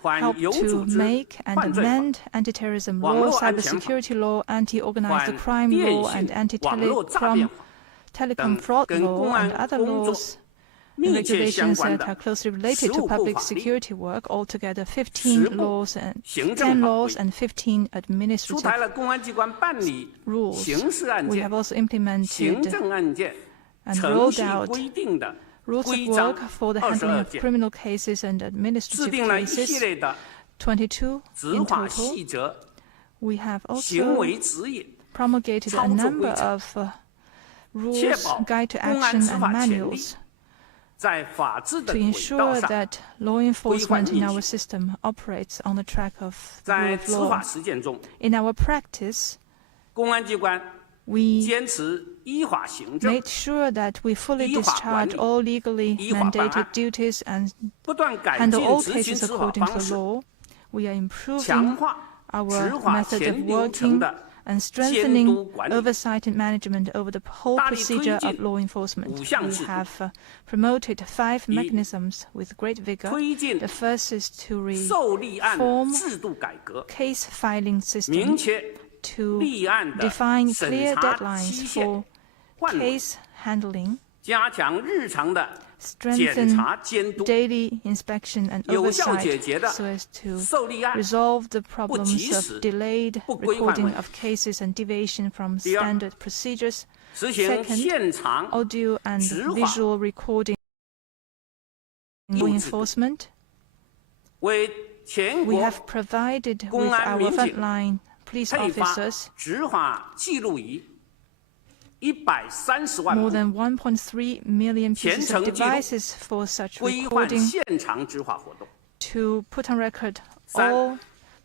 反 helped 有 to 组织 make and 犯罪法、 amend anti-terrorism 网 law, 络安全法、 cybersecurity law, anti-organized 反 crime 电 law, 信 and 网络诈骗 anti-telecom 法 telecom 等 fraud 跟 law 公安 and other 工作 laws and 密切相 regulations 关 that are 的 closely related to 实务部 public 法律、 security work, altogether 实 15 部 laws and 行政 10 法 laws 规， and 15出 administrative 台了公安机关办理 rules. 刑事案 We 件 have、also 行 implemented 政案件 and 程 rolled 序 out 规定的 rules of 规章 work for the handling 22 of 件， criminal cases and 制 administrative 定了一系 cases, 列的 22执 in 法 total. 细则、 We have 行 also 为指引， promulgated a 操作 number 规则， of 确 rules, 保 guide to 公安 action 执 and 法权力 manuals 在法治的 to 轨道 ensure 上， that law enforcement in 运 our 行。 system operates on the track of the 在 rule of 执法 law. 实践中， In our practice, 公安机关 we 坚持依法行政， made sure that we fully 依法管 discharge 理， all legally 依法办案， mandated duties and 不断改 handle 进 all 执行 cases 执法 according to 方 the 式， law. We are 强 improving 化 our 执法 method of 全流程 working 的 and 监 strengthening 督管理， oversight and management over the whole 大力 procedure 推 of 进 law enforcement. 5项 We 制度， have promoted 5 mechanisms with great vigor. 推进 The first is to 受立案 reform 制度改革， case filing 明 system, 确 to 立案的 define 审 clear 查 deadlines 期限 for 范围， case handling, 加强日常的检 strengthen 查监督， daily inspection and 有效解 oversight 决的 so as to 受立案 resolve the 不及 problems 时 of delayed 不规范 recording 问题。 of cases and deviation from 第二， standard procedures. 实行 Second, 现场 audio and 执法 visual recording law 义务制度， enforcement. 为全 We 国 have provided 公 with 安 our 民警 frontline police 配发 officers 执法记录仪130万 more 部， than 1.3 million pieces of 全程记录， devices for such 规范 recording 现场执法活动， to put on record 三， all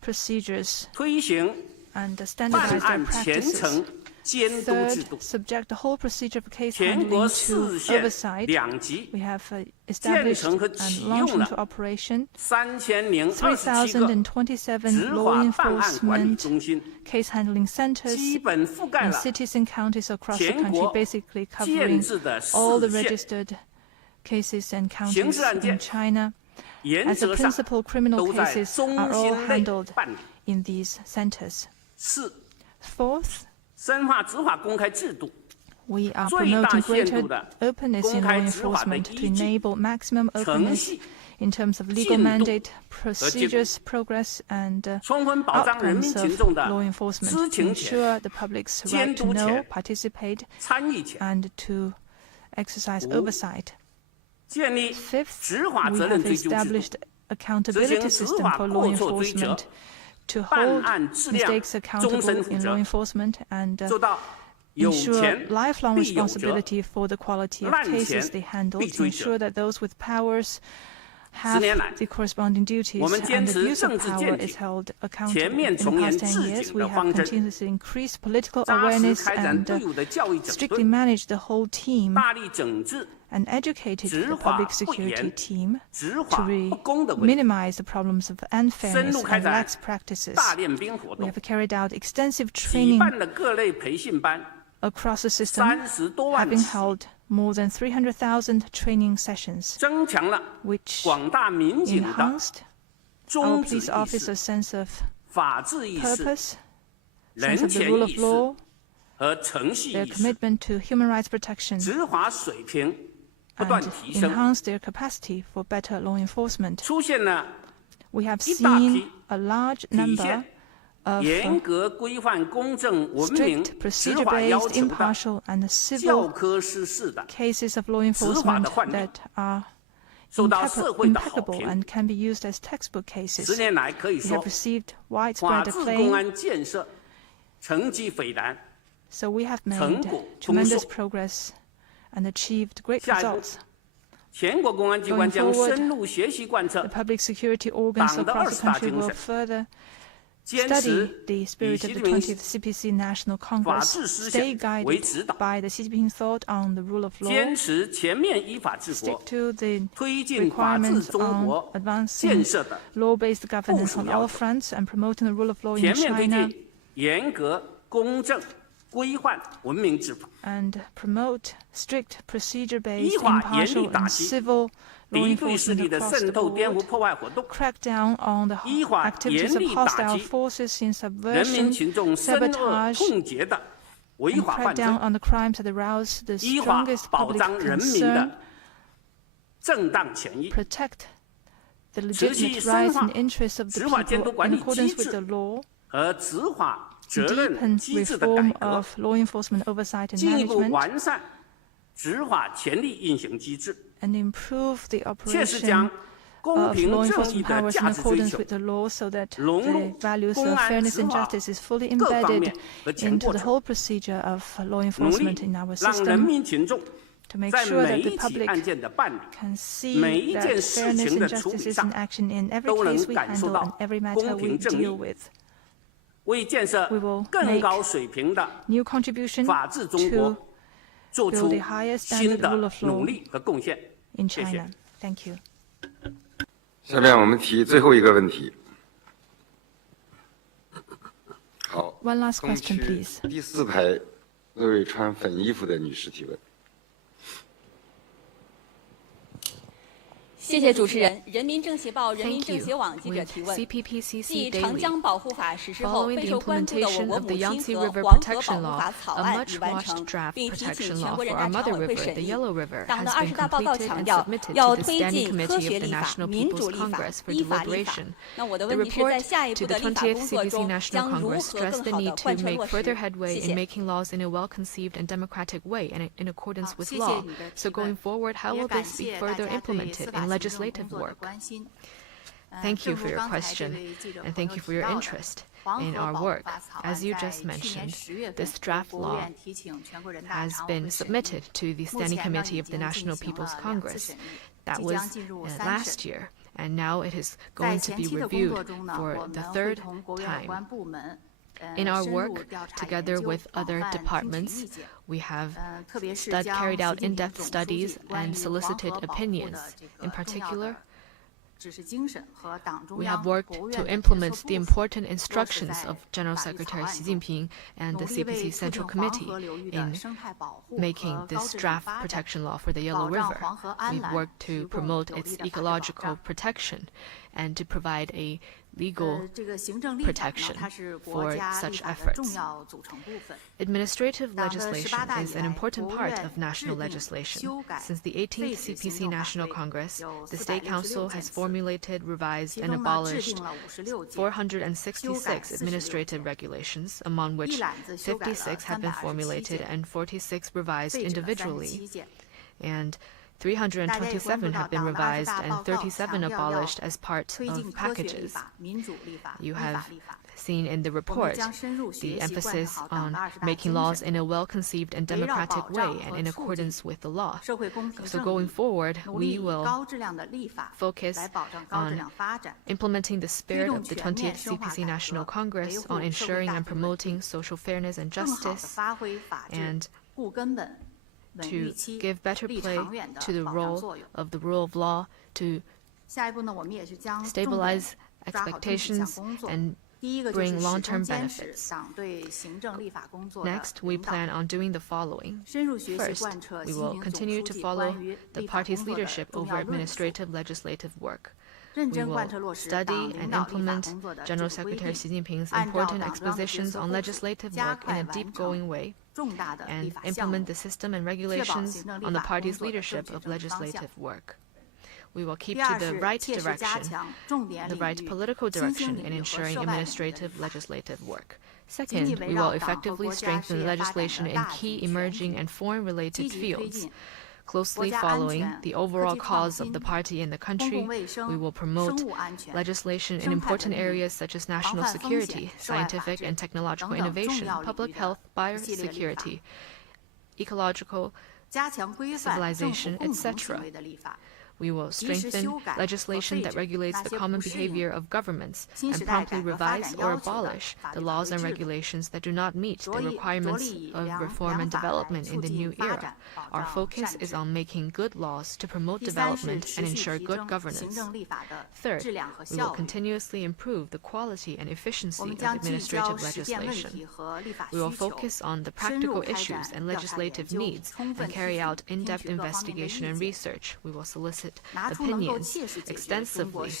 procedures 推行 and 办 standardize their 案全 practices. 程监督制 Third, 度， subject the whole procedure of case 全国 handling to 4县 oversight. 2级 We have established 建成和 and 启 launched 用了 into operation 3027个3,027执 law 法办案管理 enforcement 中心， case handling centers 基本覆盖 in 了 cities and counties across the 全 country, 国 basically 建 covering 制的 all the 4县， registered cases and 刑 counties 事案 in 件 China. 原 As the 则上 principal criminal 都在 cases 中 are all 心内 handled 办理。 in these centers. 四， Fourth, 深化执法公开制度， we are 最大 promoting 限度 greater 的 openness 公 in law 开执法的 enforcement to 依据、 enable maximum 程 openness 序、 in terms of legal 进度 mandate, 和结果， procedures, progress, and 充分保障人民 outcomes 群 of 众的 law 知 enforcement to 情权、 ensure the public's 监 right to 督 know, 权、 participate, 参与权， and to exercise 五 oversight. 建立 Fifth, 执法 we 责任 have 追究制 established 度， accountability 执行 system 执法 for 过 law 错追责， enforcement to 办 hold 案质量 mistakes 终身 accountable 负 in 责 law， enforcement and 做到有 ensure 钱 lifelong 必有责， responsibility for the quality of 滥 cases 权 they handle, 必 to 追责。 ensure that those with powers have 10年来， the corresponding duties 我们 and 坚 the 持 use of 政治 power 见 is 解， held 全 accountable. 面 In the 从严 past 10治 years, 警 we 的 have 方针， continuously increased political 扎实 awareness 开展 and 队伍的教育整 strictly 顿， managed the whole team 大力整治 and educated 执 the 法 public 不 security 严、 team 执 to 法不公的问题， minimize the problems of 深 unfairness 入开 and 展 lax practices. 大练兵活 We 动， have carried out extensive 举 training 办了各类培训班 across the system, 30多万 having 起， held more than 300,000 training sessions, 增强了 which 广大民警的 enhanced our 宗旨 police 意 officers' 识、 sense of 法治意识、 purpose, 人 sense of the 权 rule of 意识 law, 和程序 their 意识， commitment to human rights protection, 执法水平不断 and 提升， enhance their capacity for better law enforcement. 出现了 We have 一大 seen 批 a large 体 number 现 of 严格规范、公正、文明 strict, 执法要 procedure-based, 求的 impartial, and 教 civil 科书式的 cases of law 执法 enforcement 的范例， that are 受到社会的好 impeccable 评。 and can be used as textbook 10 cases. 年来可以 We 说 have，received 法 widespread 治公 acclaim, 安建设成绩斐然。 so we have 成 made 果丰硕。 tremendous progress and achieved great 下一步 results. 全国公安机关 Going 将 forward, 深入学习贯彻 The public security organs 党的 across the 20大 country 精 will 神， further 坚 study 持 the 以 spirit 习 of 近 the 平 20th CPC National 法 Congress, 治思 stay 想为 guided 指导， by the Xi Jinping thought on the rule of law, 坚持全面依法治 stick 国， to the 推进法治 requirements 中 on 国 advancing 建设的 law-based governance 部署 on 要 all 求， fronts and promoting the rule of law in 全面推 China, 进严格、公正、规范、文明执法， and promote strict, procedure-based, 依法严厉 impartial, 打 and 击 civil law 敌对势 enforcement 力的 across 渗 the 透、颠覆、 board, 破坏活动， crack down on the 依法 activities 严 of 厉打 hostile 击 forces in 人民 subversion, 群众深恶 sabotage, 痛绝的违 and 法 crack 犯罪， down on the crimes that arouse the 依法 strongest 保 public 障人民 concern, 的正当权益， protect the 持续 legitimate 深 rights 化 and interests of the 执法监督 people 管 in 理 accordance 机 with the 制 law, 和执法责任 deepen 机制的改 reform 革， of law enforcement oversight and 进一步 management, 完善执法权力运行机制， and improve the 切实 operation 将公 of 平 law 正 enforcement 义的 powers 价 in 值追 accordance 求 with the law so that 融入 the values 公 of 安 fairness 执 and 法 justice is fully 各方 embedded 面和全 into 过 the 程， whole procedure of law 努 enforcement 力 in our 让人 system 民群众 to make 在 sure 每 that the 一起 public 案件的办理、 can see 每一 that 件事 fairness 情 and 的处 justice 理 is 上 in action in every 都能 case we 感受 handle 到 and every 公 matter we 平正义 deal with. 为建设 We will 更 make 高水平的 New contribution 法治中国 to 做出 build a higher 新 standard 的 rule of 努 law 力和贡献。 in 谢谢。 China. Thank you. 下面我们提最后一个问题。好， One last 东 question, 区 please. 第4排那位穿粉衣服的女士提问。谢谢主持人。人民政协报、人民政协网记者提问：继长江保护法实施后，备受关注的我国母亲河黄河保护法草案已完成，并提请全国人大常委会审议。党的20大报告强调，要推进科学立法、民主立法、依法立法。那我的问题是在下一步的立法工作中，将如何更好地贯彻落实？谢谢。 conceived and democratic way and in accordance with law. So going forward, how will this be further implemented in legislative work? Thank you for your question, and thank you for your interest in our work. As you just mentioned, this draft law has been submitted to the Standing Committee of the National People's Congress. That was last year, and now it is going to be reviewed for the third time. In our work, together with other departments, we have carried out in-depth studies and solicited opinions. In particular, we have worked to implement the important instructions of General Secretary Xi Jinping and the CPC Central Committee in making this draft protection law for the Yellow River. We've worked to promote its ecological protection and to provide a legal protection for such efforts. Administrative legislation is an important part of national legislation. Since the 18th CPC National Congress, the State Council has formulated, revised, and abolished 466 administrative regulations, among which 56 have been formulated and 46 revised individually. And 327 have been revised and 37 abolished as part of packages. You have seen in the report the emphasis on making laws in a well-conceived and democratic way and in accordance with the law. So going forward, we will focus on implementing the spirit of the 20th CPC National Congress on ensuring and promoting social fairness and justice, and to give better play to the role of the rule of law, to stabilize expectations and bring long-term benefits. Next, we plan on doing the following. First, we will continue to follow the party's leadership over administrative legislative work. We will study and implement General Secretary Xi Jinping's important expositions on legislative work in a deep-going way, and implement the system and regulations on the party's leadership of legislative work. We will keep to the right direction, the right political direction in ensuring administrative legislative work. Second, we will effectively strengthen legislation in key emerging and foreign-related fields. Closely following the overall cause of the party in the country, we will promote legislation in important areas such as national security, scientific and technological innovation, public health, biosecurity, ecological civilization, etc. We will strengthen legislation that regulates the common behavior of governments and promptly revise or abolish the laws and regulations that do not meet the requirements of reform and development in the new era. Our focus is on making good laws to promote development and ensure good governance. Third, we will continuously improve the quality and efficiency of administrative legislation. We will focus on the practical issues and legislative needs and carry out in-depth investigation and research. We will solicit opinions extensively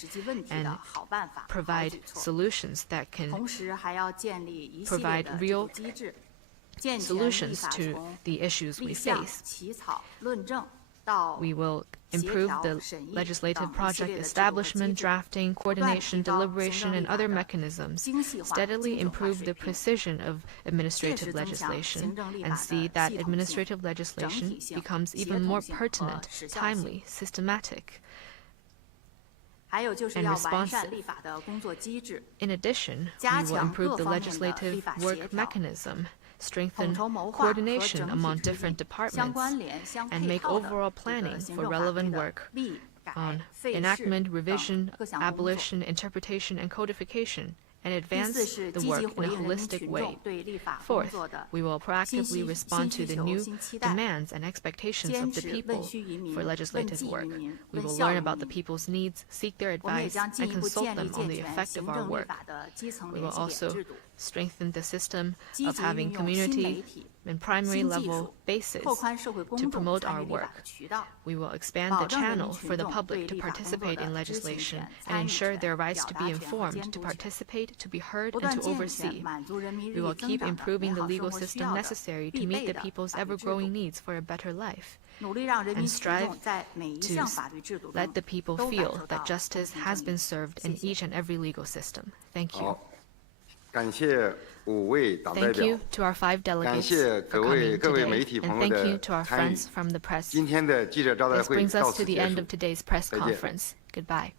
and provide solutions that can provide real solutions to the issues we face. We will improve the legislative project establishment, drafting, coordination, deliberation, and other mechanisms, steadily improve the precision of administrative legislation, and see that administrative legislation becomes even more pertinent, timely, systematic, and responsive. In addition, we will improve the legislative work mechanism, strengthen coordination among different departments, and make overall planning for relevant work on enactment, revision, abolition, interpretation, and codification, and advance the work in a holistic way. Fourth, we will proactively respond to the new demands and expectations of the people for legislative work. We will learn about the people's needs, seek their advice, and consult them on the effect of our work. We will also strengthen the system of having community and primary level bases to promote our work. We will expand the channel for the public to participate in legislation and ensure their rights to be informed, to participate, to be heard, and to oversee. We will keep improving the legal system necessary to meet the people's ever-growing needs for a better life, and strive to let the people feel that justice has been served in each and every legal system. Thank you. Thank you to our 5 delegates for coming today, and thank you to our friends from the press. This brings us to the end of today's press conference. Goodbye.